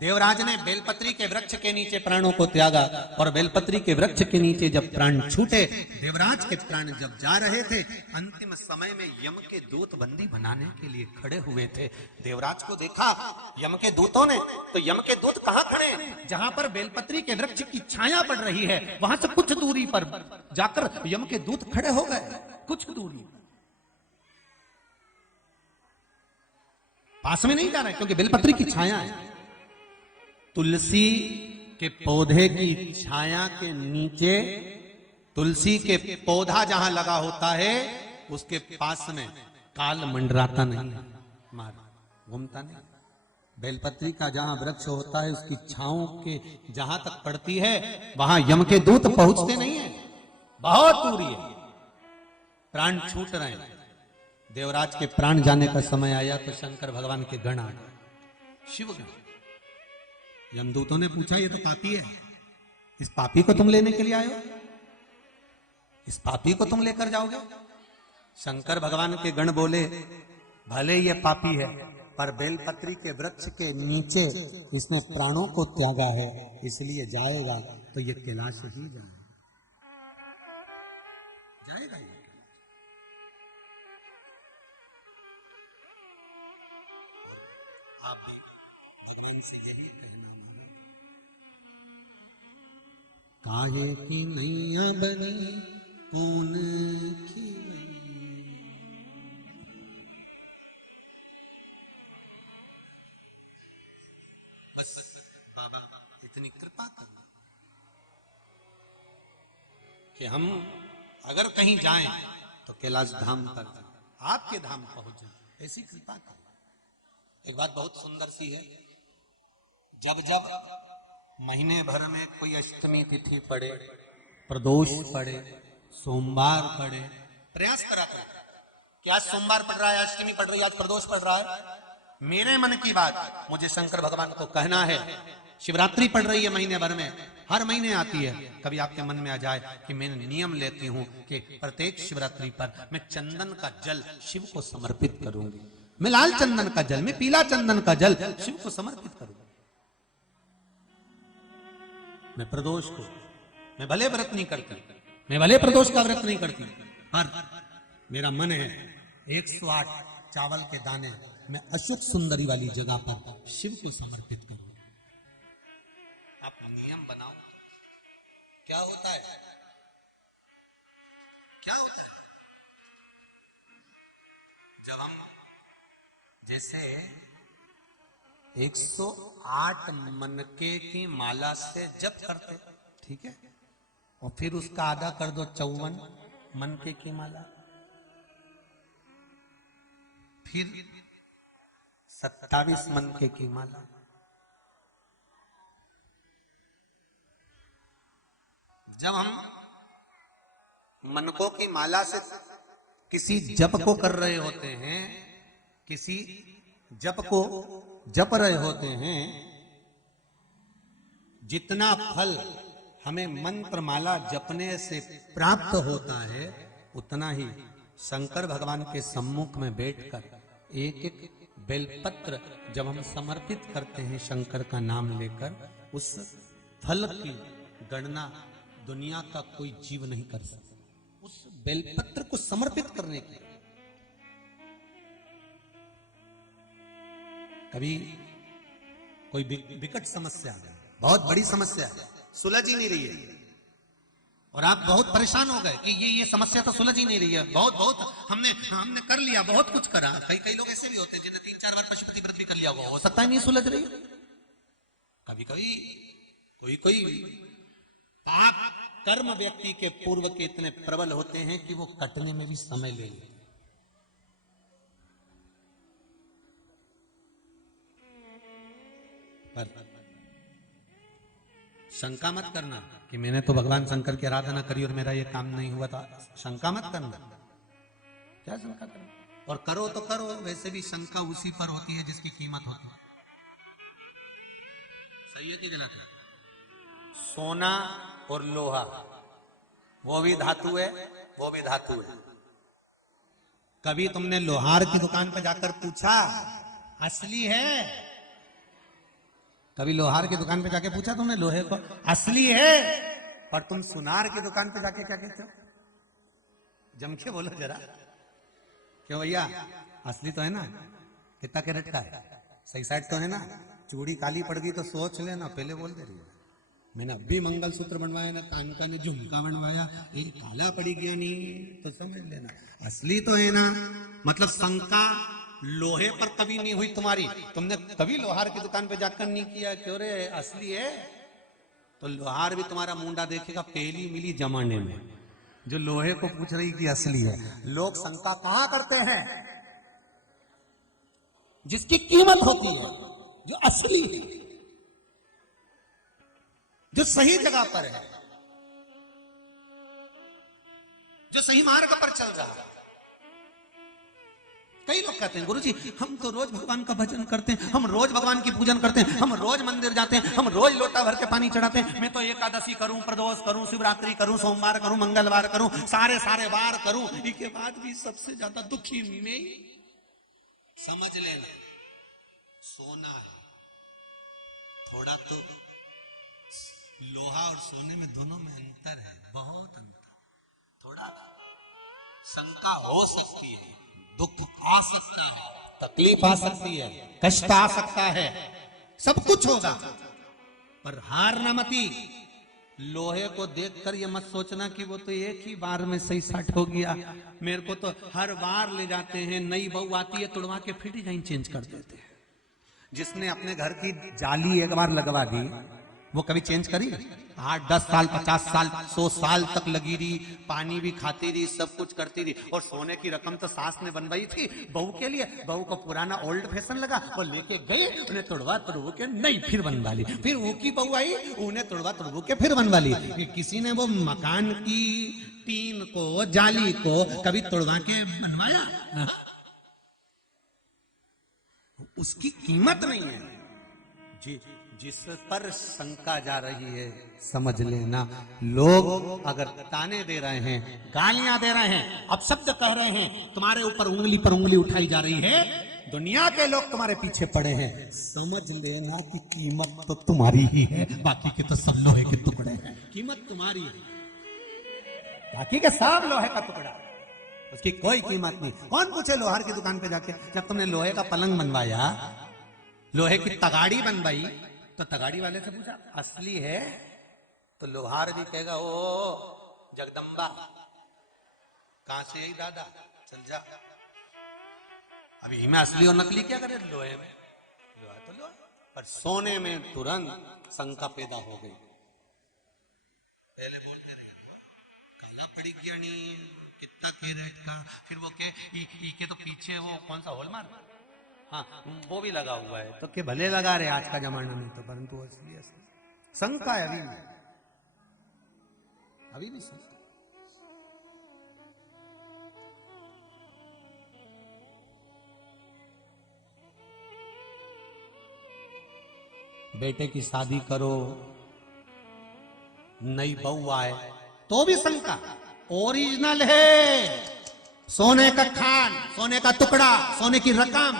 देवराज ने बेलपत्री के वृक्ष के नीचे प्राणों को त्यागा, और बेलपत्री के वृक्ष के नीचे जब प्राण छूटे, देवराज के प्राण जब जा रहे थे, अंतिम समय में यम के दूत बंदी बनाने के लिए खड़े हुए थे। देवराज को देखा यम के दूतों ने, तो यम के दूत कहाँ खड़े? जहां पर बेलपत्री के वृक्ष की छाया पड़ रही है, वहां से कुछ दूरी पर जाकर यम के दूत खड़े हो गए। कुछ दूरी, पास में नहीं जा रहे, क्योंकि बेलपत्री की छाया है। तुलसी के पौधे की छाया के नीचे, तुलसी के पौधा जहां लगा होता है, उसके पास में काल मंडराता नहीं है, मार घूमता नहीं। बेलपत्री का जहां वृक्ष होता है, उसकी छांव के जहां तक पड़ती है, वहां यम के दूत पहुंचते नहीं है, बहुत दूरी है। प्राण छूट रहे हैं, देवराज के प्राण जाने का समय आया तो शंकर भगवान के गण आ गए, शिवगण। यमदूतों ने पूछा, ये तो पापी है, इस पापी को तुम लेने के लिए आए हो? इस पापी को तुम लेकर जाओगे? शंकर भगवान के गण बोले, भले ये पापी है, पर बेलपत्री के वृक्ष के नीचे इसने प्राणों को त्यागा है, इसलिए जाएगा तो ये कैलाश ही जाएगा। ये आप भी भगवान से यही कहना मानो, काहे की नैया बनी कौन की बस बाबा इतनी कृपा करो कि हम अगर कहीं जाएं तो कैलाश धाम पर आपके धाम पहुंच जाए, ऐसी कृपा करो। एक बात बहुत सुंदर सी है, जब जब महीने भर में कोई अष्टमी तिथि पड़े, प्रदोष पढ़े, सोमवार पढ़े, प्रयास करा करो कि आज सोमवार पढ़ रहा है, आज अष्टमी पढ़ रही है, आज प्रदोष पढ़ रहा है। मेरे मन की बात मुझे शंकर भगवान को कहना है। शिवरात्रि पढ़ रही है महीने भर में, हर महीने आती है, कभी आपके मन में आ जाए कि मैं नियम लेती हूं कि प्रत्येक शिवरात्रि पर मैं चंदन का जल शिव को समर्पित करूंगी, मैं लाल चंदन का जल, मैं पीला चंदन का जल शिव को समर्पित करूंगी। मैं प्रदोष को, मैं भले व्रत नहीं करती, मैं भले प्रदोष का व्रत नहीं करती, पर मेरा मन है 108 चावल के दाने मैं अशोक सुंदरी वाली जगह पर शिव को समर्पित करूं। आप नियम बनाओ। क्या होता है, क्या होता है जब हम जैसे 108 मनके की माला से जप करते, ठीक है, और फिर उसका आधा कर दो 54 मनके की माला, फिर 27 मनके की माला, जब हम मनकों की माला से किसी जप को कर रहे होते हैं, किसी जप को जप रहे होते हैं, जितना फल हमें मंत्र माला जपने से प्राप्त होता है, उतना ही शंकर भगवान के सम्मुख में बैठकर एक एक बेलपत्र जब हम समर्पित करते हैं शंकर का नाम लेकर, उस फल की गणना दुनिया का कोई जीव नहीं कर सकता। उस बेलपत्र को समर्पित करने की कभी कोई विकट समस्या, बहुत बड़ी समस्या सुलझ ही नहीं रही है, और आप बहुत परेशान हो गए कि ये समस्या तो सुलझ ही नहीं रही है, बहुत हमने कर लिया, बहुत कुछ करा। कई लोग ऐसे भी होते हैं जिन्हें 3-4 बार पशुपति व्रत भी कर लिया, हो सकता है नहीं सुलझ रही। कभी कोई पाप कर्म व्यक्ति के पूर्व के इतने प्रबल होते हैं कि वो कटने में भी समय ले लेते। पर शंका मत करना कि मैंने तो भगवान शंकर की आराधना करी और मेरा ये काम नहीं हुआ, तो शंका मत करना। क्या शंका करना, और करो तो करो, वैसे भी शंका उसी पर होती है जिसकी कीमत होती है। सही है कि गलत है? सोना और लोहा वो भी धातु है, वो भी धातु है। कभी तुमने लोहार की दुकान पर जाकर पूछा असली है? कभी लोहार की दुकान पे जाके पूछा तुमने लोहे को असली है? और तुम सुनार की दुकान पे जाके क्या कहते हो? जम के बोलो जरा, क्यों भैया असली तो है ना? कितना कैरेट का है? सही साइड तो है ना? चूड़ी काली पड़ गई तो सोच लेना, पहले बोल दे रही है। मैंने अभी मंगलसूत्र बनवाया ना, कान का ने झुमका बनवाया, ये काला पड़ी गया नहीं तो समझ लेना असली तो है ना। मतलब शंका लोहे पर कभी नहीं हुई तुम्हारी, तुमने कभी लोहार की दुकान पे जाकर नहीं किया क्यों रे असली है? तो लोहार भी तुम्हारा मुंडा देखेगा पहली मिली जमाने में, जो लोहे को पूछ रही कि असली है। लोग शंका कहां करते हैं? जिसकी कीमत होती है, जो असली है, जो सही जगह पर है, जो सही मार्ग पर चल रहा है। कई लोग कहते हैं गुरुजी हम तो रोज भगवान का भजन करते हैं, हम रोज भगवान की पूजन करते हैं, हम रोज मंदिर जाते हैं, हम रोज लोटा भर के पानी चढ़ाते हैं, मैं तो एकादशी करूं, प्रदोष करूं, शिवरात्रि करूं, सोमवार करूं, मंगलवार करूं, सारे वार करूं, इसके बाद भी सबसे ज्यादा दुखी में समझ लेना सोना है। थोड़ा तो लोहा और सोने में दोनों में अंतर है, बहुत अंतर। थोड़ा शंका हो सकती है, दुख आ सकता है, तकलीफ आ सकती है, कष्ट आ सकता है, सब कुछ होगा, पर हार न मती। लोहे को देखकर ये मत सोचना कि वो तो एक ही बार में सही साट हो गया, मेरे को तो हर बार ले जाते हैं, नई बहू आती है तुड़वा के फिर डिजाइन चेंज कर देते हैं। जिसने अपने घर की जाली एक बार लगवा दी वो कभी चेंज करी? 8-10 साल 50 साल 100 साल तक लगी रही, पानी भी खाती रही, सब कुछ करती रही। और सोने की रकम तो सास ने बनवाई थी बहू के लिए। बहू को पुराना ओल्ड फैशन लगा, वो लेके गए, उन्हें तोड़वा तोड़वू के नहीं फिर बनवा ली। फिर वो की बहू आई, उन्हें तोड़वा तोड़वू के फिर बनवा ली। किसी ने वो मकान की टीन को, जाली को कभी तोड़वा के बनवाया? उसकी कीमत नहीं है। जी, जिस पर शंका जा रही है समझ लेना, लोग अगर ताने दे रहे हैं, गालियां दे रहे हैं, अपशब्द कह रहे हैं, तुम्हारे ऊपर उंगली पर उंगली उठाई जा रही है, दुनिया के लोग तुम्हारे पीछे पड़े हैं, समझ लेना कि कीमत तो तुम्हारी ही है, बाकी के तो सब लोहे के टुकड़े हैं। कीमत तुम्हारी है, बाकी के सब लोहे का टुकड़ा, उसकी कोई कीमत नहीं। कौन पूछे लोहार की दुकान पे जाके, जब तुमने लोहे का पलंग बनवाया, लोहे की तगाड़ी बनवाई, तो तगाड़ी वाले से पूछा असली है? तो लोहार भी कहेगा ओ जगदम्बा, कहां से यही दादा, चल जा। अभी में असली और नकली क्या करे? लोहे में, लोहा तो लोहा, पर सोने में तुरंत शंका पैदा हो गई। पहले बोलते रहे काला पड़ी गया नहीं, कितना कैरेट का, फिर वो के के तो पीछे वो कौन सा हॉलमार्क, हाँ वो भी लगा हुआ है, तो के भले लगा रहे आज का जमाना में, तो परंतु असली शंका है अभी भी शंका। बेटे की शादी करो, नई बहू आए तो भी शंका। ओरिजिनल है, सोने का खान, सोने का टुकड़ा, सोने की रकम,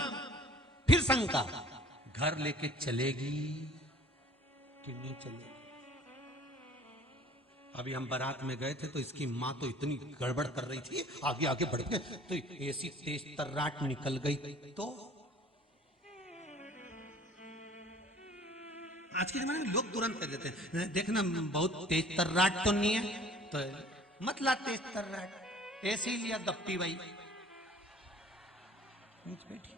फिर शंका घर लेके चलेगी कि नहीं चलेगी। अभी हम बारात में गए थे तो इसकी मां तो इतनी गड़बड़ कर रही थी, आगे आगे बढ़ के तो ऐसी तेज तर्राट निकल गई। तो आज के जमाने में लोग तुरंत कह देते हैं, देखना बहुत तेज तर्राट तो नहीं है, तो मतलब तेज तर्राट, ऐसी लिया गप्पी भाई बैठी।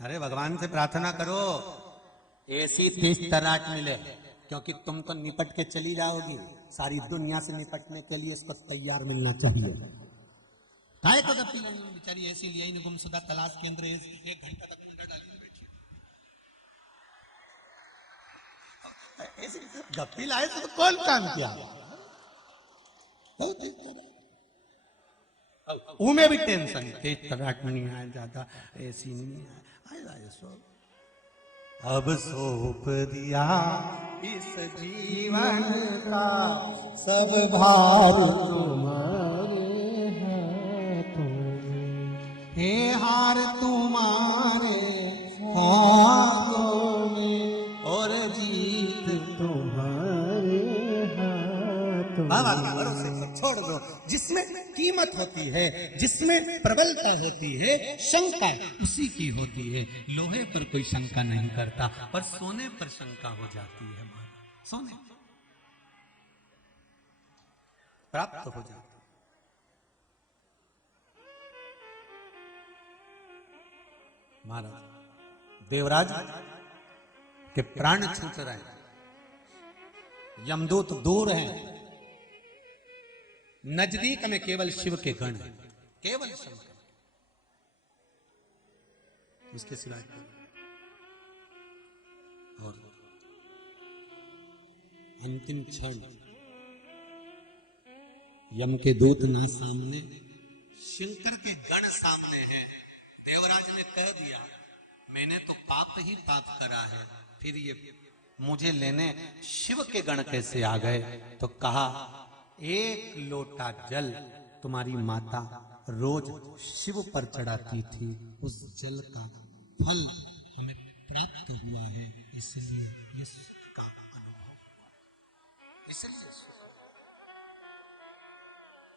अरे भगवान से प्रार्थना करो ऐसी तेज तर्राट मिले, क्योंकि तुम तो निपट के चली जाओगी, सारी दुनिया से निपटने के लिए उसको तैयार मिलना चाहिए। काय को गप्पी लेनी बेचारी, ऐसी लिया ही गुमशुदा तलाश के अंदर 1 घंटा तक मुंडा डाली बैठी, ऐसी गप्पी लाए तो कौन काम किया? उमें भी टेंशन, तेज तर्राट में नहीं आया ज्यादा, ऐसी नहीं आया सो। अब सौंप दिया इस जीवन का सब भार तुम्हारे हाथों में, हे हार तुम्हारे हाथों में और जीत तुम्हारे हाथों में। भरोसे छोड़ दो, जिसमें कीमत होती है, जिसमें प्रबलता होती है, शंका उसी की होती है। लोहे पर कोई शंका नहीं करता, पर सोने पर शंका हो जाती है। सोने प्राप्त हो जाती है। महाराज देवराज के प्राण छूट रहे हैं, यमदूत दूर हैं, नजदीक में केवल शिव के गण हैं, केवल शंकर, उसके सिवाय। और अंतिम क्षण यम के दूत ना सामने, शंकर के गण सामने हैं। देवराज ने कह दिया मैंने तो पाप ही पाप करा है, फिर ये मुझे लेने शिव के गण कैसे आ गए? तो कहा 1 लोटा जल तुम्हारी माता रोज शिव पर चढ़ाती थी, उस जल का फल हमें प्राप्त हुआ है, इसलिए इसका अनुभव हुआ। इसलिए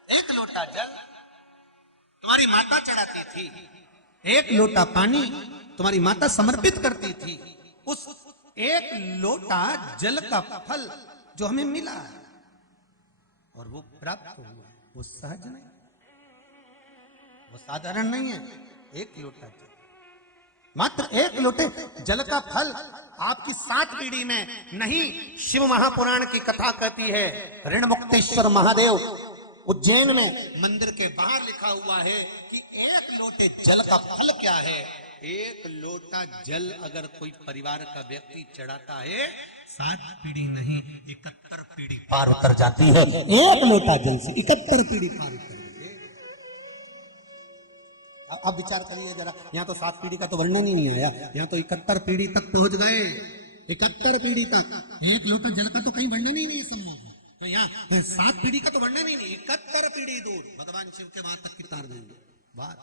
1 लोटा जल तुम्हारी माता चढ़ाती थी, 1 लोटा पानी तुम्हारी माता समर्पित करती थी, उस 1 लोटा जल का फल जो हमें मिला है और वो प्राप्त हुआ, वो सहज नहीं, वो साधारण नहीं है। 1 लोटा जल मात्र 1 लोटे जल का फल आपकी 7 पीढ़ी में नहीं। शिव महापुराण की कथा कहती है, ऋण मुक्तेश्वर महादेव उज्जैन में मंदिर के बाहर लिखा हुआ है कि 1 लोटे जल का फल क्या है। 1 लोटा जल अगर कोई परिवार का व्यक्ति चढ़ाता है, 7 पीढ़ी नहीं 71 पीढ़ी पार उतर जाती है। 1 लोटा जल से 71 पीढ़ी पार उतर जाती है। अब विचार करिए जरा, यहाँ तो 7 पीढ़ी का तो वर्णन ही नहीं आया, यहाँ तो 71 पीढ़ी तक पहुंच गए। 71 पीढ़ी तक 1 लोटा जल का तो कहीं वर्णन ही नहीं संभव। तो यहाँ 7 पीढ़ी का तो वर्णन ही नहीं, 71 पीढ़ी दूर भगवान शिव के वहां तक की तार देंगे बात।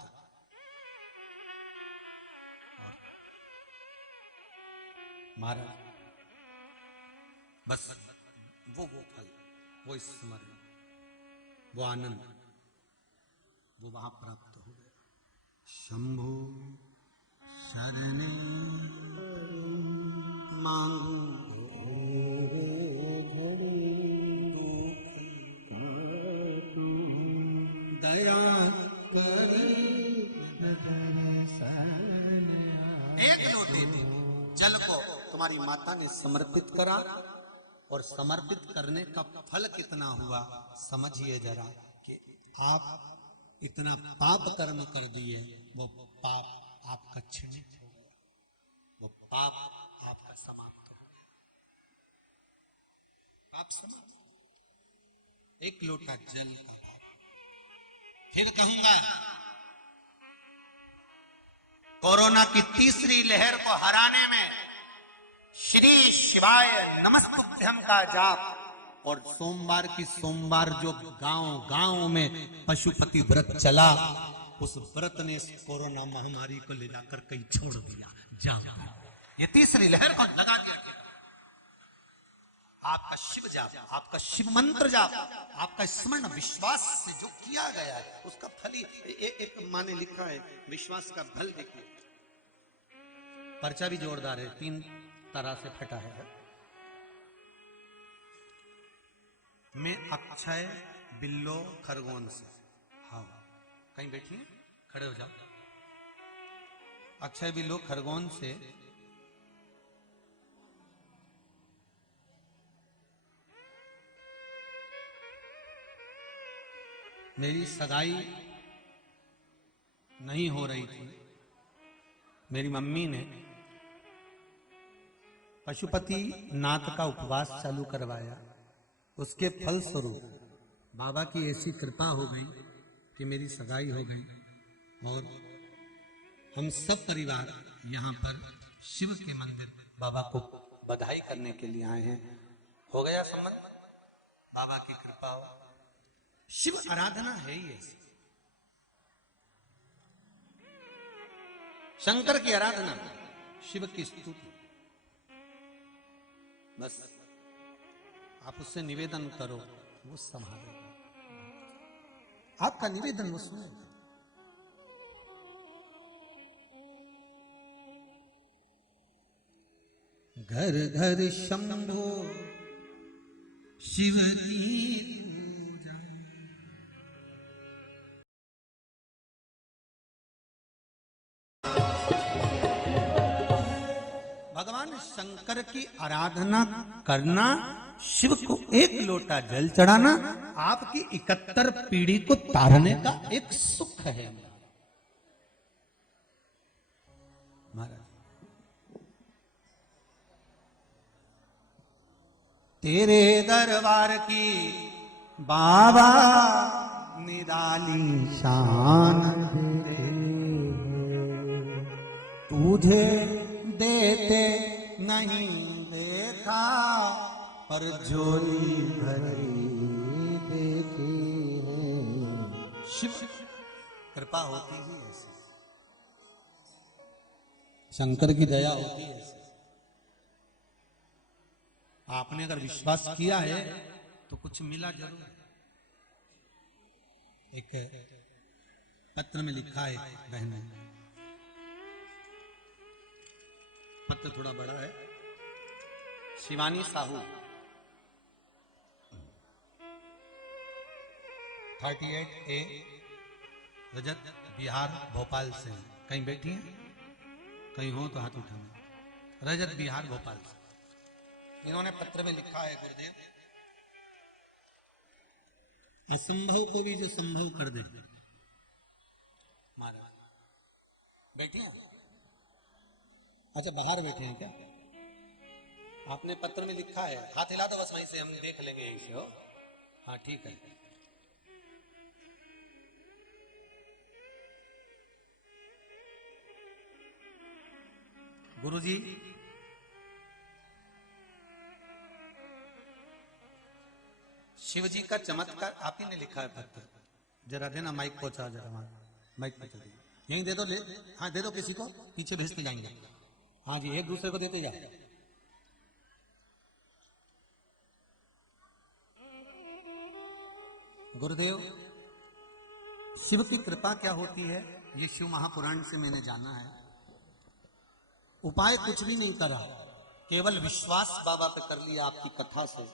महाराज बस वो फल, वो स्मरण, वो आनंद, वो वहां प्राप्त हो गया। शंभु शरणे मांगू दया करे। 1 लोटे जल को तुम्हारी माता ने समर्पित करा, और समर्पित करने का फल कितना हुआ समझिए जरा, कि आप इतना पाप कर्म कर दिए, वो पाप आपका क्षणिक हो गया, वो पाप आपका समाप्त हो गया, पाप समाप्त। 1 लोटा जल का भाव। फिर कहूंगा, कोरोना की तीसरी लहर को हराने में श्री शिवाय नमस्तुभ्यम का जाप, और सोमवार की सोमवार जो गांव में पशुपति व्रत चला, उस व्रत ने इस कोरोना महामारी को ले जाकर कहीं छोड़ दिया, जाप। ये तीसरी लहर को लगा दिया। आपका शिव जाप, आपका शिव मंत्र जाप, आपका स्मरण विश्वास से जो किया गया है, उसका फल ही एक माँ ने लिखा है, विश्वास का फल देखिए। पर्चा भी जोरदार है, 3 तरह से फटा है। मैं अक्षय बिल्लो खरगोन से, हाँ कहीं बैठिए, खड़े हो जाओ। अक्षय बिल्लो खरगोन से मेरी सगाई नहीं हो रही थी। मेरी मम्मी ने पशुपति नाथ का उपवास चालू करवाया, उसके फल स्वरूप बाबा की ऐसी कृपा हो गई कि मेरी सगाई हो गई, और हम सब परिवार यहाँ पर शिव के मंदिर बाबा को बधाई करने के लिए आए हैं। हो गया संबंध, बाबा की कृपा हो। शिव आराधना है ही ऐसी, शंकर की आराधना, शिव की स्तुति। बस आप उससे निवेदन करो, वो संभालेगा। आपका निवेदन वो सुनेगा। घर घर शंभो शिव की पूजा। भगवान शंकर की आराधना करना, शिव को 1 लोटा जल चढ़ाना, आपकी 71 पीढ़ी को तारने का एक सुख है। महाराज तेरे दरबार की बाबा निराली शान है, तुझे देते नहीं देखा, पर झोली भरी देखी है। शिव कृपा होती ही ऐसी, शंकर की दया होती है ऐसी। आपने अगर विश्वास किया है तो कुछ मिला जरूर। एक पत्र में लिखा है बहन ने, पत्र थोड़ा बड़ा है। शिवानी साहू 38A रजत बिहार भोपाल से, कहीं बैठी हैं, कहीं हो तो हाथ उठाना। रजत बिहार भोपाल से इन्होंने पत्र में लिखा है, गुरुदेव असंभव को भी जो संभव कर दे। महाराज बैठे हैं? अच्छा बाहर बैठे हैं क्या? आपने पत्र में लिखा है, हाथ हिला दो बस, वहीं से हम देख लेंगे यहीं से। हो हाँ ठीक है। गुरुजी शिव जी का चमत्कार आप ही ने लिखा है पत्र। जरा देना माइक पहुंचा, जरा माइक पहुंचा दीजिए। यहीं दे दो, ले हाँ दे दो, किसी को पीछे भेजते जाएंगे। हाँ जी, एक दूसरे को देते जाओ। गुरुदेव शिव की कृपा क्या होती है ये शिव महापुराण से मैंने जाना है। उपाय कुछ भी नहीं करा, केवल विश्वास बाबा पे कर लिया आपकी कथा से,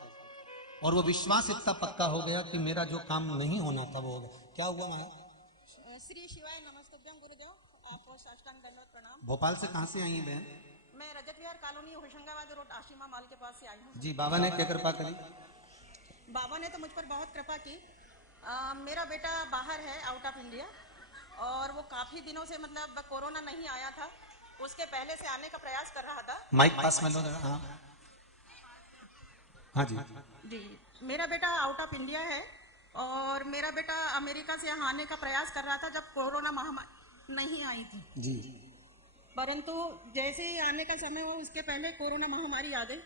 और वो विश्वास इतना पक्का हो गया कि मेरा जो काम नहीं होना था वो हो गया। क्या हुआ महाराज? श्री शिवाय नमस्तुभ्यं गुरुदेव, आपको साष्टांग दंडवत प्रणाम। भोपाल से कहाँ से आई हैं बहन? मैं रजत विहार कॉलोनी होशंगाबाद रोड आशिमा माल के पास से आई हूँ। जी, बाबा ने क्या कृपा करी? बाबा ने तो मुझ पर बहुत कृपा की। मेरा बेटा बाहर है, आउट ऑफ इंडिया, और वो काफी दिनों से मतलब कोरोना नहीं आया था, उसके पहले से आने का प्रयास कर रहा था। माइक पास में लो। हाँ हाँ जी जी, मेरा बेटा आउट ऑफ इंडिया है और मेरा बेटा अमेरिका से यहाँ आने का प्रयास कर रहा था जब कोरोना महामारी नहीं आई थी जी। परंतु जैसे ही आने का समय हुआ उसके पहले कोरोना महामारी आ गई,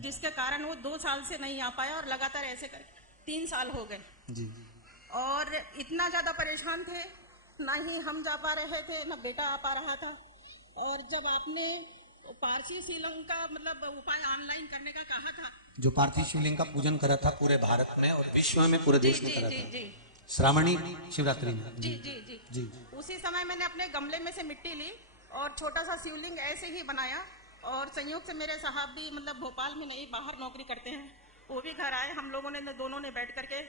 जिसके कारण वो 2 साल से नहीं आ पाया और लगातार ऐसे कर 3 साल हो गए जी। और इतना ज्यादा परेशान थे, ना ही हम जा पा रहे थे ना बेटा आ पा रहा था। और जब आपने पारसी शिवलिंग का मतलब उपाय ऑनलाइन करने का कहा था, जो पार्थिव शिवलिंग का पूजन करा था पूरे भारत में और विश्व में, पूरे देश में करा जी था जी श्रावणी शिवरात्रि में। जी जी जी जी। उसी समय मैंने अपने गमले में से मिट्टी ली और छोटा सा शिवलिंग ऐसे ही बनाया। और संयोग से मेरे साहब भी मतलब भोपाल में नहीं बाहर नौकरी करते हैं, वो भी घर आए, हम लोगों ने दोनों ने बैठ करके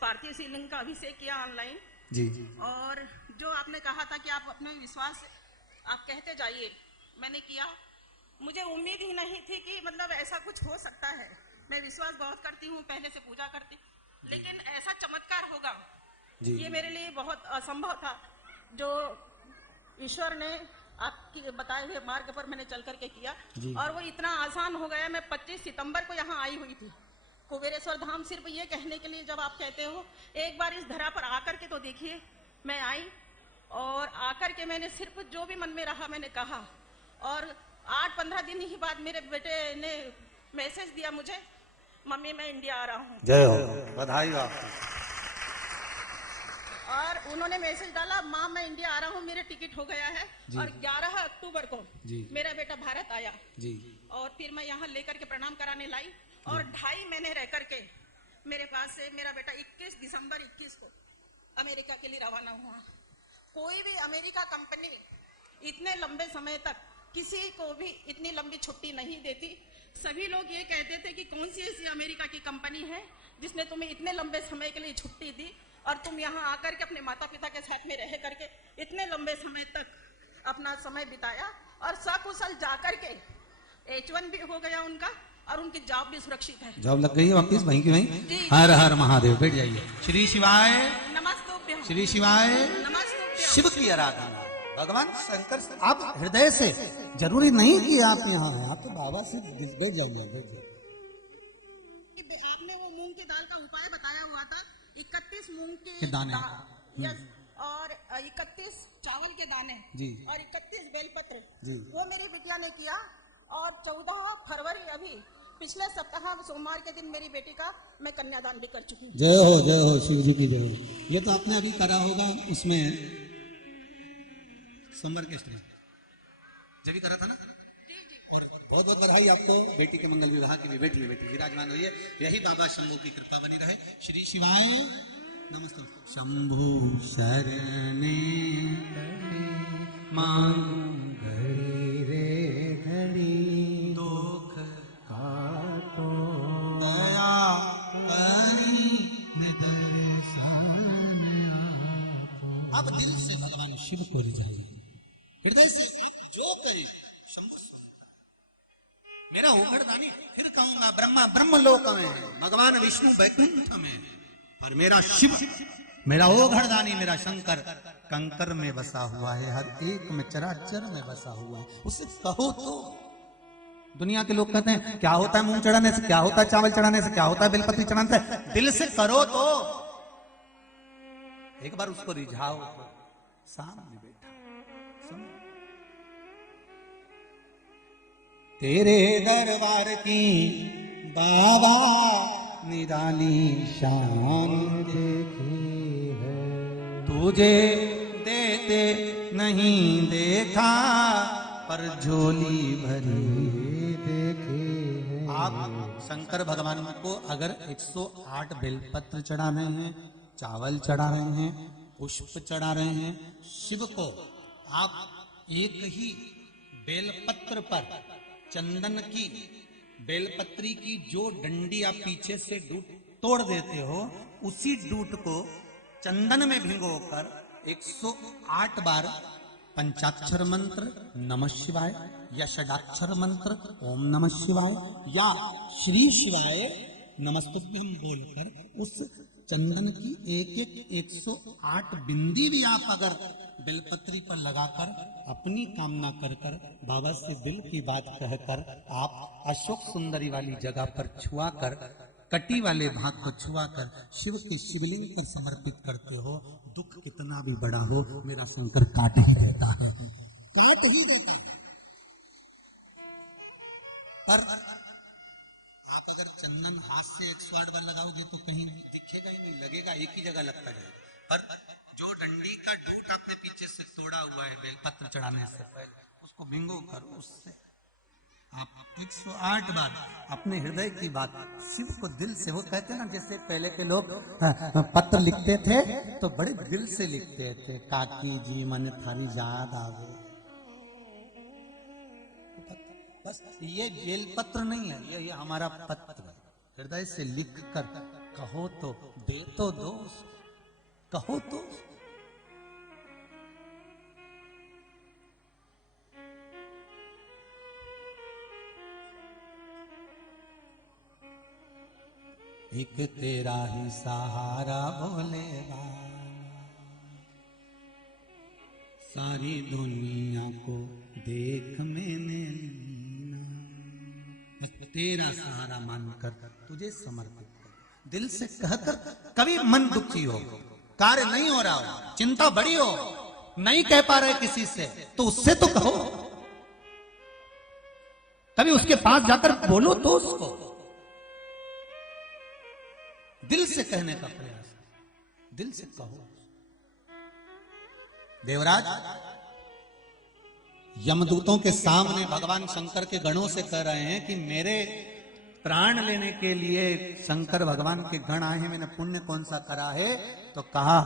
पार्थिव शिवलिंग का अभिषेक किया ऑनलाइन जी। और जो आपने कहा था कि आप अपना विश्वास आप कहते जाइए, मैंने किया। मुझे उम्मीद ही नहीं थी कि मतलब ऐसा कुछ हो सकता है। मैं विश्वास बहुत करती हूँ, पहले से पूजा करती, लेकिन ऐसा चमत्कार होगा जी। ये मेरे लिए बहुत असंभव था। जो ईश्वर ने आपकी बताए हुए मार्ग पर मैंने चल करके किया और वो इतना आसान हो गया। मैं 25 सितंबर को यहाँ आई हुई थी कुबेरेश्वर धाम, सिर्फ ये कहने के लिए जब आप कहते हो एक बार इस धरा पर आकर के तो देखिए। मैं आई और आकर के मैंने सिर्फ जो भी मन में रहा मैंने कहा और 8-15 दिन ही बाद मेरे बेटे ने मैसेज दिया मुझे, मम्मी मैं इंडिया आ रहा हूँ। जय हो, बधाई हो आपको। और उन्होंने मैसेज डाला, माँ मैं इंडिया आ रहा हूँ, मेरे टिकट हो गया है। और 11 अक्टूबर को मेरा बेटा भारत आया जी। और फिर मैं यहाँ लेकर के प्रणाम कराने लाई और 2.5 महीने रह करके मेरे पास से मेरा बेटा 21 दिसंबर 21 को अमेरिका के लिए रवाना हुआ। कोई भी अमेरिका कंपनी इतने लंबे समय तक किसी को भी इतनी लंबी छुट्टी नहीं देती। सभी लोग ये कहते थे कि कौन सी ऐसी अमेरिका की कंपनी है जिसने तुम्हें इतने लंबे समय के लिए छुट्टी दी और तुम यहाँ आकर के अपने माता पिता के साथ में रह करके इतने लंबे समय तक अपना समय बिताया और सकुशल जाकर के H1 भी हो गया उनका और उनकी जॉब भी सुरक्षित है। जॉब लग गई है वापिस वहीं की वहीं। हर हर महादेव। बैठ जाइए। श्री शिवाय नमस्तुभ्यं। श्री शिवाय नमस्तुभ्यं। शिव की आराधना भगवान शंकर से आप हृदय से, जरूरी नहीं कि आप यहाँ हैं, आप तो बाबा से बैठ जाइए। आपने वो मूंग की दाल का उपाय बताया हुआ था, 31 मूंग के दाने यस, और 31 चावल के दाने जी और 31 बेलपत्र जी, वो मेरी बिटिया ने किया। और 14 फरवरी अभी पिछले सप्ताह सोमवार के दिन मेरी बेटी का मैं कन्यादान भी कर चुकी हूँ। जय हो शिव जी की जय। ये तो आपने अभी करा होगा उसमें समर के स्त्री जब भी करा था ना। और बहुत बहुत बधाई आपको, बेटी के मंगल विवाह की भी। बेटी विराजमान हुई है। यही बाबा शंभू की कृपा बनी रहे। श्री शिवाय नमस्ते। शंभु शरणे मांग घड़ी रे घड़ी दुख काटो दया अब दिल से भगवान शिव को रिझाइए, हृदय से जो कहे शंभु मेरा ओघड़दानी, फिर कहूंगा ब्रह्मा ब्रह्मलोक में है, भगवान विष्णु वैकुंठ में है, पर मेरा शिव, मेरा ओघड़दानी, मेरा शंकर कंकर में बसा हुआ है, हर एक में चराचर में बसा हुआ है। उसे कहो तो। दुनिया के लोग कहते हैं क्या होता है मूंग चढ़ाने से, क्या होता है चावल चढ़ाने से, क्या होता है बेलपत्री चढ़ाने से, दिल से करो तो। एक बार उसको रिझाओ तो सामने बैठा सुनो। तेरे दरबार की बाबा निराली शान देखी है, तुझे देते नहीं देखा पर झोली भरी देखे है। आप शंकर भगवान को अगर 108 बेलपत्र चढ़ा रहे हैं, चावल चढ़ा रहे हैं, पुष्प चढ़ा रहे हैं, शिव को आप एक ही बेलपत्र पर चंदन की बेलपत्री की जो डंडी आप पीछे से डूट तोड़ देते हो, उसी डूट को चंदन में भिगोकर 108 बार पंचाक्षर मंत्र नमः शिवाय या षडाक्षर मंत्र ओम नमः शिवाय या श्री शिवाय नमस्तुभ्यं बोलकर उस चंदन की एक एक 108 बिंदी भी आप अगर बेलपत्री पर लगाकर अपनी कामना कर कर बाबा से दिल की बात कहकर आप अशोक सुंदरी वाली जगह पर छुआ कर, कटी वाले भाग को छुआ कर शिव के शिवलिंग पर समर्पित करते हो, दुख कितना भी बड़ा हो मेरा शंकर काट ही रहता है, काट ही देता है। पर आप अगर चंदन हाथ से 108 बार लगाओगे तो कहीं दिखेगा ही नहीं, लगेगा एक ही जगह लगता है। पर जो डंडी का डूट आपने पीछे से तोड़ा हुआ है बेलपत्र चढ़ाने से पहले, उसको भिंगो कर उससे आप 108 बार अपने हृदय की बात शिव को दिल से, वो कहते हैं ना जैसे पहले के लोग पत्र लिखते थे तो बड़े दिल से लिखते थे, काकी जी मन थारी याद आवे। बस ये बेलपत्र नहीं है, ये हमारा पत्र है, हृदय से लिख कर कहो तो दे तो दो, कहो तो। एक तेरा ही सहारा भोलेगा, सारी दुनिया को देख मैंने लीना, बस तेरा सहारा मानकर तुझे समर्पित कर, दिल से कहकर। कभी मन दुखी हो, कार्य नहीं हो रहा हो, चिंता बड़ी हो, नहीं कह पा रहे किसी से, तो उससे तो कहो, कभी उसके पास जाकर बोलो तो उसको दिल से कहने का प्रयास, दिल से कहो। देवराज यमदूतों के सामने भगवान शंकर के गणों से कह रहे हैं कि मेरे प्राण लेने के लिए शंकर भगवान के गण आए हैं, मैंने पुण्य कौन सा करा है? तो कहा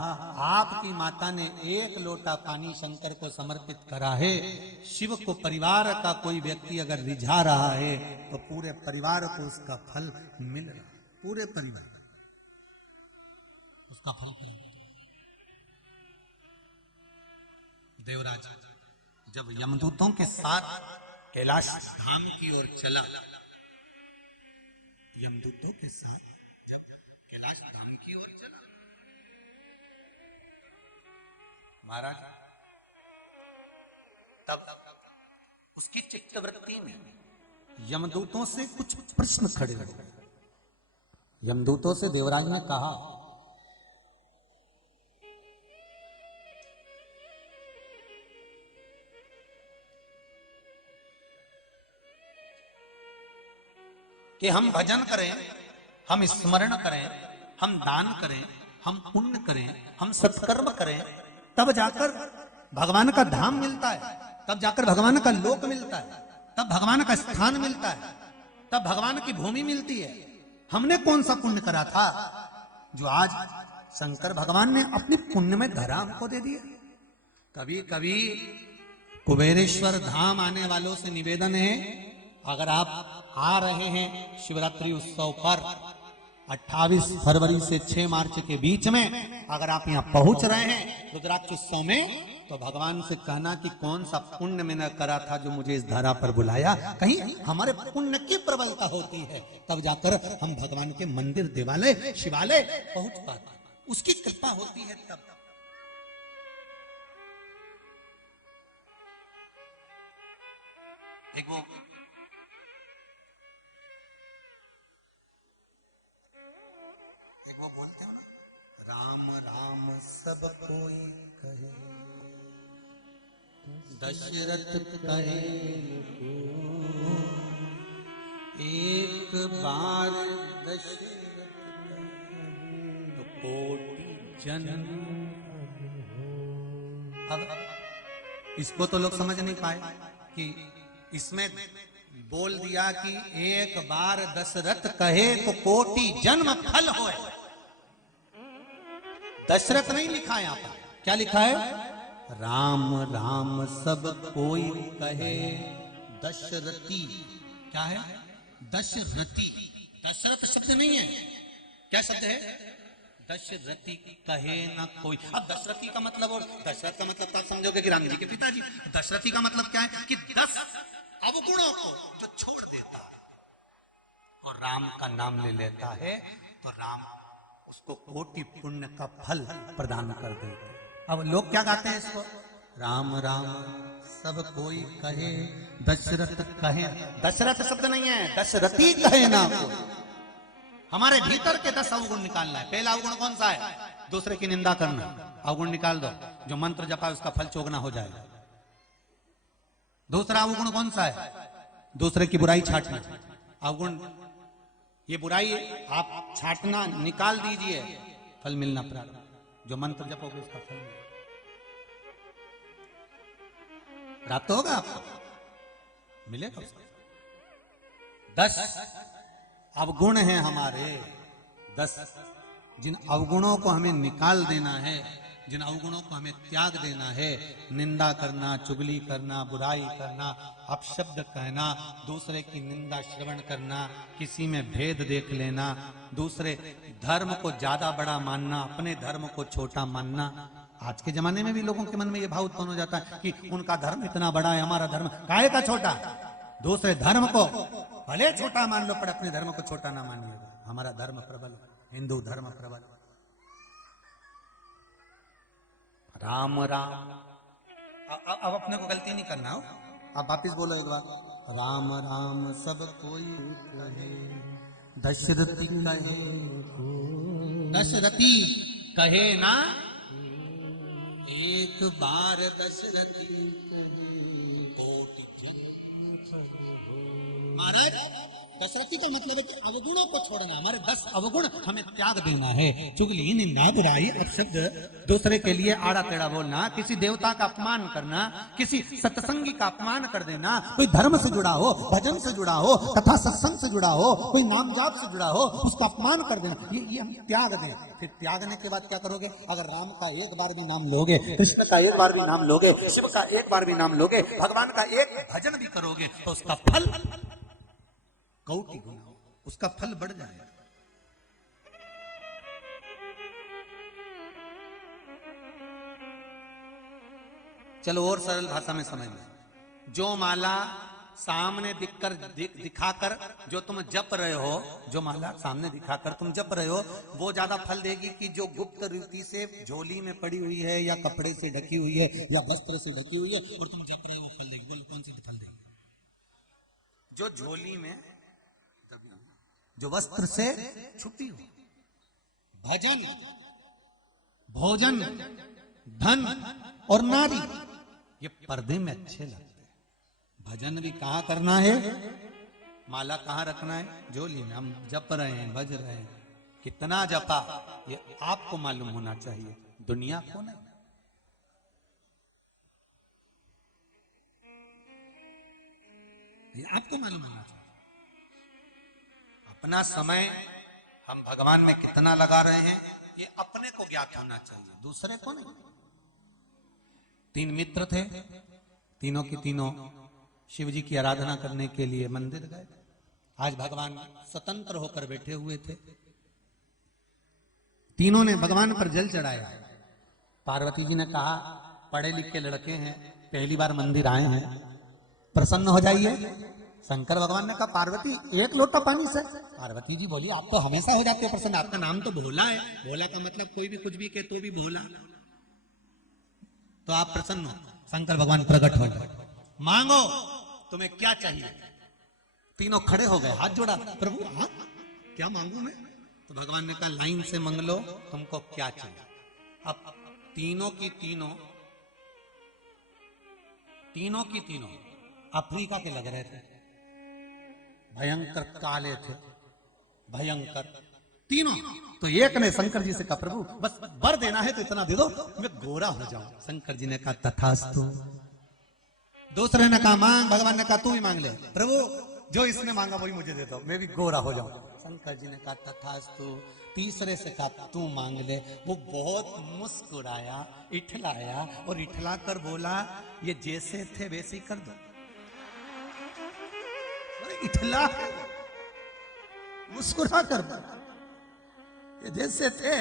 आपकी माता ने 1 लोटा पानी शंकर को समर्पित करा है। शिव को परिवार का कोई व्यक्ति अगर रिझा रहा है तो पूरे परिवार को उसका फल मिल रहा, पूरे परिवार उसका फल मिल रहा। देवराज जब यमदूतों के साथ कैलाश धाम की ओर चला, यमदूतों के साथ जब कैलाश धाम की ओर चला, महाराज तब उसकी चित्तवृत्ति में यमदूतों से कुछ प्रश्न खड़े हो गए। यमदूतों से देवराज ने कहा कि हम भजन करें, हम स्मरण करें, हम दान करें, हम पुण्य करें, हम सत्कर्म करें, तब जाकर भगवान का धाम मिलता है, तब जाकर भगवान का लोक मिलता है, तब भगवान का स्थान मिलता है, तब भगवान की भूमि मिलती है। हमने कौन सा पुण्य करा था जो आज शंकर भगवान ने अपनी पुण्य में धरा हमको दे दिया? कभी कभी कुबेरेश्वर धाम आने वालों से निवेदन है, अगर आप आ रहे हैं शिवरात्रि उत्सव पर 28 फरवरी से 6 मार्च के बीच में, अगर आप यहां पहुंच रहे हैं रुद्राक्ष उत्सव में, तो भगवान से कहना कि कौन सा पुण्य मैंने करा था जो मुझे इस धरा पर बुलाया, कहीं हमारे पुण्य की प्रबलता होती है तब जाकर हम भगवान के मंदिर, देवालय, शिवालय पहुंच पाते, उसकी कृपा होती है तब। एक वो बोलते हो ना, राम राम सब कोई कहे, दशरथ कहे एक बार दशरथ तो कोटि जन्म। अब इसको तो लोग समझ नहीं पाए कि इसमें बोल दिया कि एक बार दशरथ कहे तो कोटि जन्म फल होए। दशरथ नहीं लिखा है यहां पर, क्या लिखा है? राम राम सब कोई कहे दशरथी। क्या है? दशरथी। दशरथ शब्द नहीं है, क्या शब्द है? दशरथी कहे ना कोई। अब दशरथी का मतलब, और दशरथ का मतलब तो आप समझोगे कि राम जी के पिताजी। दशरथी का मतलब क्या है कि 10 अवगुणों को जो छोड़ देता है और राम का नाम ले लेता है तो राम उसको कोटि पुण्य का फल प्रदान कर देते। अब लोग क्या गाते हैं इसको? राम राम सब कोई कहे दशरथ कहे। दशरथ शब्द नहीं है, दशरथी कहे ना कोई। हमारे भीतर के 10 अवगुण निकालना है। पहला अवगुण कौन सा है? दूसरे की निंदा करना। अवगुण निकाल दो, जो मंत्र जपा उसका फल चोगना हो जाएगा। दूसरा अवगुण कौन सा है? दूसरे की बुराई छाटना। अवगुण, ये बुराई आप छाटना निकाल दीजिए, फल मिलना प्रारंभ। जो मंत्र जपोगे उसका फल प्राप्त होगा, आपको मिलेगा। 10 अवगुण हैं हमारे, 10 जिन अवगुणों को हमें निकाल देना है, जिन अवगुणों को हमें त्याग देना है। निंदा करना, चुगली करना, बुराई करना, अपशब्द कहना, दूसरे की निंदा श्रवण करना, किसी में भेद देख लेना, दूसरे धर्म को ज्यादा बड़ा मानना, अपने धर्म को छोटा मानना। आज के जमाने में भी लोगों के मन में यह भाव उत्पन्न हो जाता है कि उनका धर्म इतना बड़ा है, हमारा धर्म काहे का छोटा। दूसरे धर्म को भले छोटा मान लो पर अपने धर्म को छोटा ना मानिएगा। हमारा धर्म प्रबल, हिंदू धर्म प्रबल। राम राम। अब अपने को गलती नहीं करना हो, अब वापिस बोलो एक बार। राम राम सब कोई कहे दशरथी कहे, दशरथी कहे ना एक बार दशरथी कोटि जन्म। महाराज, दशरथी का मतलब है कि अवगुणों को छोड़ना। हमारे 10 अवगुण हमें त्याग देना है। चुगली, निंदा, बुराई, अपशब्द, दूसरे के लिए आड़ा टेढ़ा बोलना, किसी देवता का अपमान करना, किसी सत्संगी का अपमान कर देना, कोई धर्म से जुड़ा हो, भजन से जुड़ा हो, कथा सत्संग से जुड़ा हो, कोई नाम जाप से जुड़ा हो, उसका अपमान कर देना, ये हम त्याग दें। फिर त्यागने के बाद क्या करोगे? अगर राम का एक बार भी नाम लोगे, कृष्ण का एक बार भी नाम लोगे, शिव का एक बार भी नाम लोगे, भगवान का एक भजन भी करोगे तो उसका फल कोटि गुना, उसका फल बढ़ जाएगा। चलो और सरल भाषा में समझ लो। जो माला सामने दिखाकर जो तुम जप रहे हो, जो माला सामने दिखाकर तुम जप रहे हो, वो ज्यादा फल देगी कि जो गुप्त रीति से झोली में पड़ी हुई है या कपड़े से ढकी हुई है या वस्त्र से ढकी हुई है और तुम जप रहे हो, फल देगी। बोलो कौन सी फल देगी? जो झोली में, जो वस्त्र से छुपी हुई। भजन, भोजन, धन और नारी, ये पर्दे में अच्छे लगते हैं। भजन भी कहाँ करना है, माला कहाँ रखना है? झोली में। हम जप रहे हैं, भज रहे हैं, कितना जपा ये आपको मालूम होना चाहिए, दुनिया को नहीं। ये आपको मालूम होना चाहिए। अपना समय हम भगवान में कितना लगा रहे हैं, ये अपने को ज्ञात होना चाहिए, दूसरे को नहीं। 3 मित्र थे, तीनों की तीनों शिव जी की आराधना करने के लिए मंदिर गए। आज भगवान स्वतंत्र होकर बैठे हुए थे। तीनों ने भगवान पर जल चढ़ाया। पार्वती जी ने कहा पढ़े लिखे लड़के हैं, पहली बार मंदिर आए हैं, प्रसन्न हो जाइए। शंकर भगवान ने कहा पार्वती एक लोटा पानी से। पार्वती जी बोली आप तो हमेशा हो जाते हैं प्रसन्न, आपका नाम तो भोला है। भोला का मतलब कोई भी कुछ भी कहे तो भी भोला, तो आप प्रसन्न हो। शंकर भगवान प्रकट हो गए, मांगो तुम्हें क्या चाहिए। तीनों खड़े हो गए, हाथ जोड़ा, प्रभु हाँ क्या मांगू मैं। तो भगवान ने कहा लाइन से मांग लो तुमको क्या चाहिए। अब तीनों की तीनों अफ्रीका के लग रहे थे, भयंकर काले थे, भयंकर तीनों। तो एक ने शंकर जी से कहा प्रभु बस वर देना है तो इतना दे दो मैं गोरा हो जाऊं। शंकर जी ने कहा तथास्तु। दूसरे ने कहा मांग, भगवान ने कहा तू भी मांग ले। प्रभु जो इसने मांगा वही मुझे दे दो, मैं भी गोरा हो जाऊं। शंकर जी ने कहा तथास्तु। तीसरे से कहा तू मांग ले। वो बहुत मुस्कुराया, इठलाया और इठला कर बोला ये जैसे थे वैसे ही कर दो। इठला मुस्कुरा कर बोला ये जैसे थे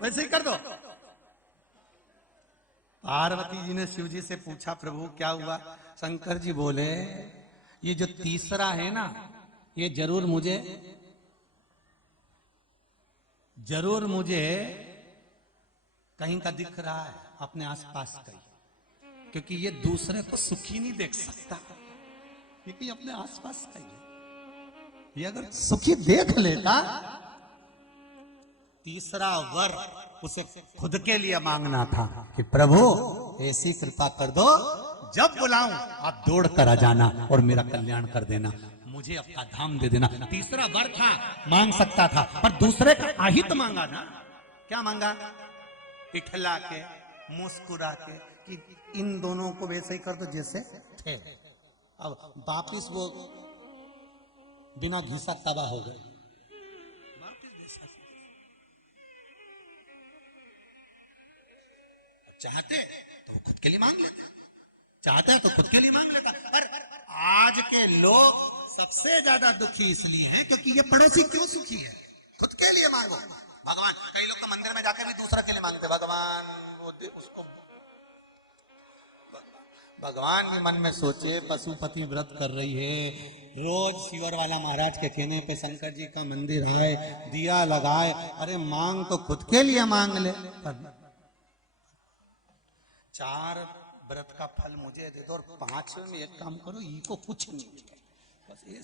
वैसे ही कर दो। पार्वती जी ने शिव जी से पूछा प्रभु क्या हुआ। शंकर जी बोले ये जो तीसरा है ना ये जरूर मुझे कहीं का दिख रहा है, अपने आसपास कहीं, क्योंकि ये दूसरे को सुखी नहीं देख सकता, क्योंकि अपने आसपास कहीं है। ये अगर सुखी देख लेता, तीसरा वर उसे खुद के लिए मांगना था कि प्रभु ऐसी कृपा कर दो जब बुलाऊं आप दौड़ कर आ जाना और मेरा कल्याण कर देना, मुझे अपना धाम दे देना। तीसरा वर था, मांग सकता था, पर दूसरे का आहित मांगा ना। क्या मांगा? इठला के, मुस्कुरा के कि इन दोनों को वैसे ही कर दो जैसे थे। अब वापिस वो बिना घिसा तबाह हो गए। चाहते तो वो खुद के लिए मांग लेता, चाहते हैं तो खुद के लिए मांग लेता। पर आज के लोग सबसे ज्यादा दुखी इसलिए हैं क्योंकि ये पड़ोसी क्यों सुखी है। खुद के लिए मांगो भगवान। कई लोग तो मंदिर में जाकर भी दूसरा के लिए मांगते, भगवान वो दे उसको। भगवान भी मन में सोचे पशुपति व्रत कर रही है, रोज शिवर वाला महाराज के कहने पे शंकर जी का मंदिर आए, दिया लगाए, अरे मांग तो खुद के लिए मांग ले। 4 व्रत का फल मुझे दे दो और 5वें में एक काम करो, इको कुछ नहीं बस ये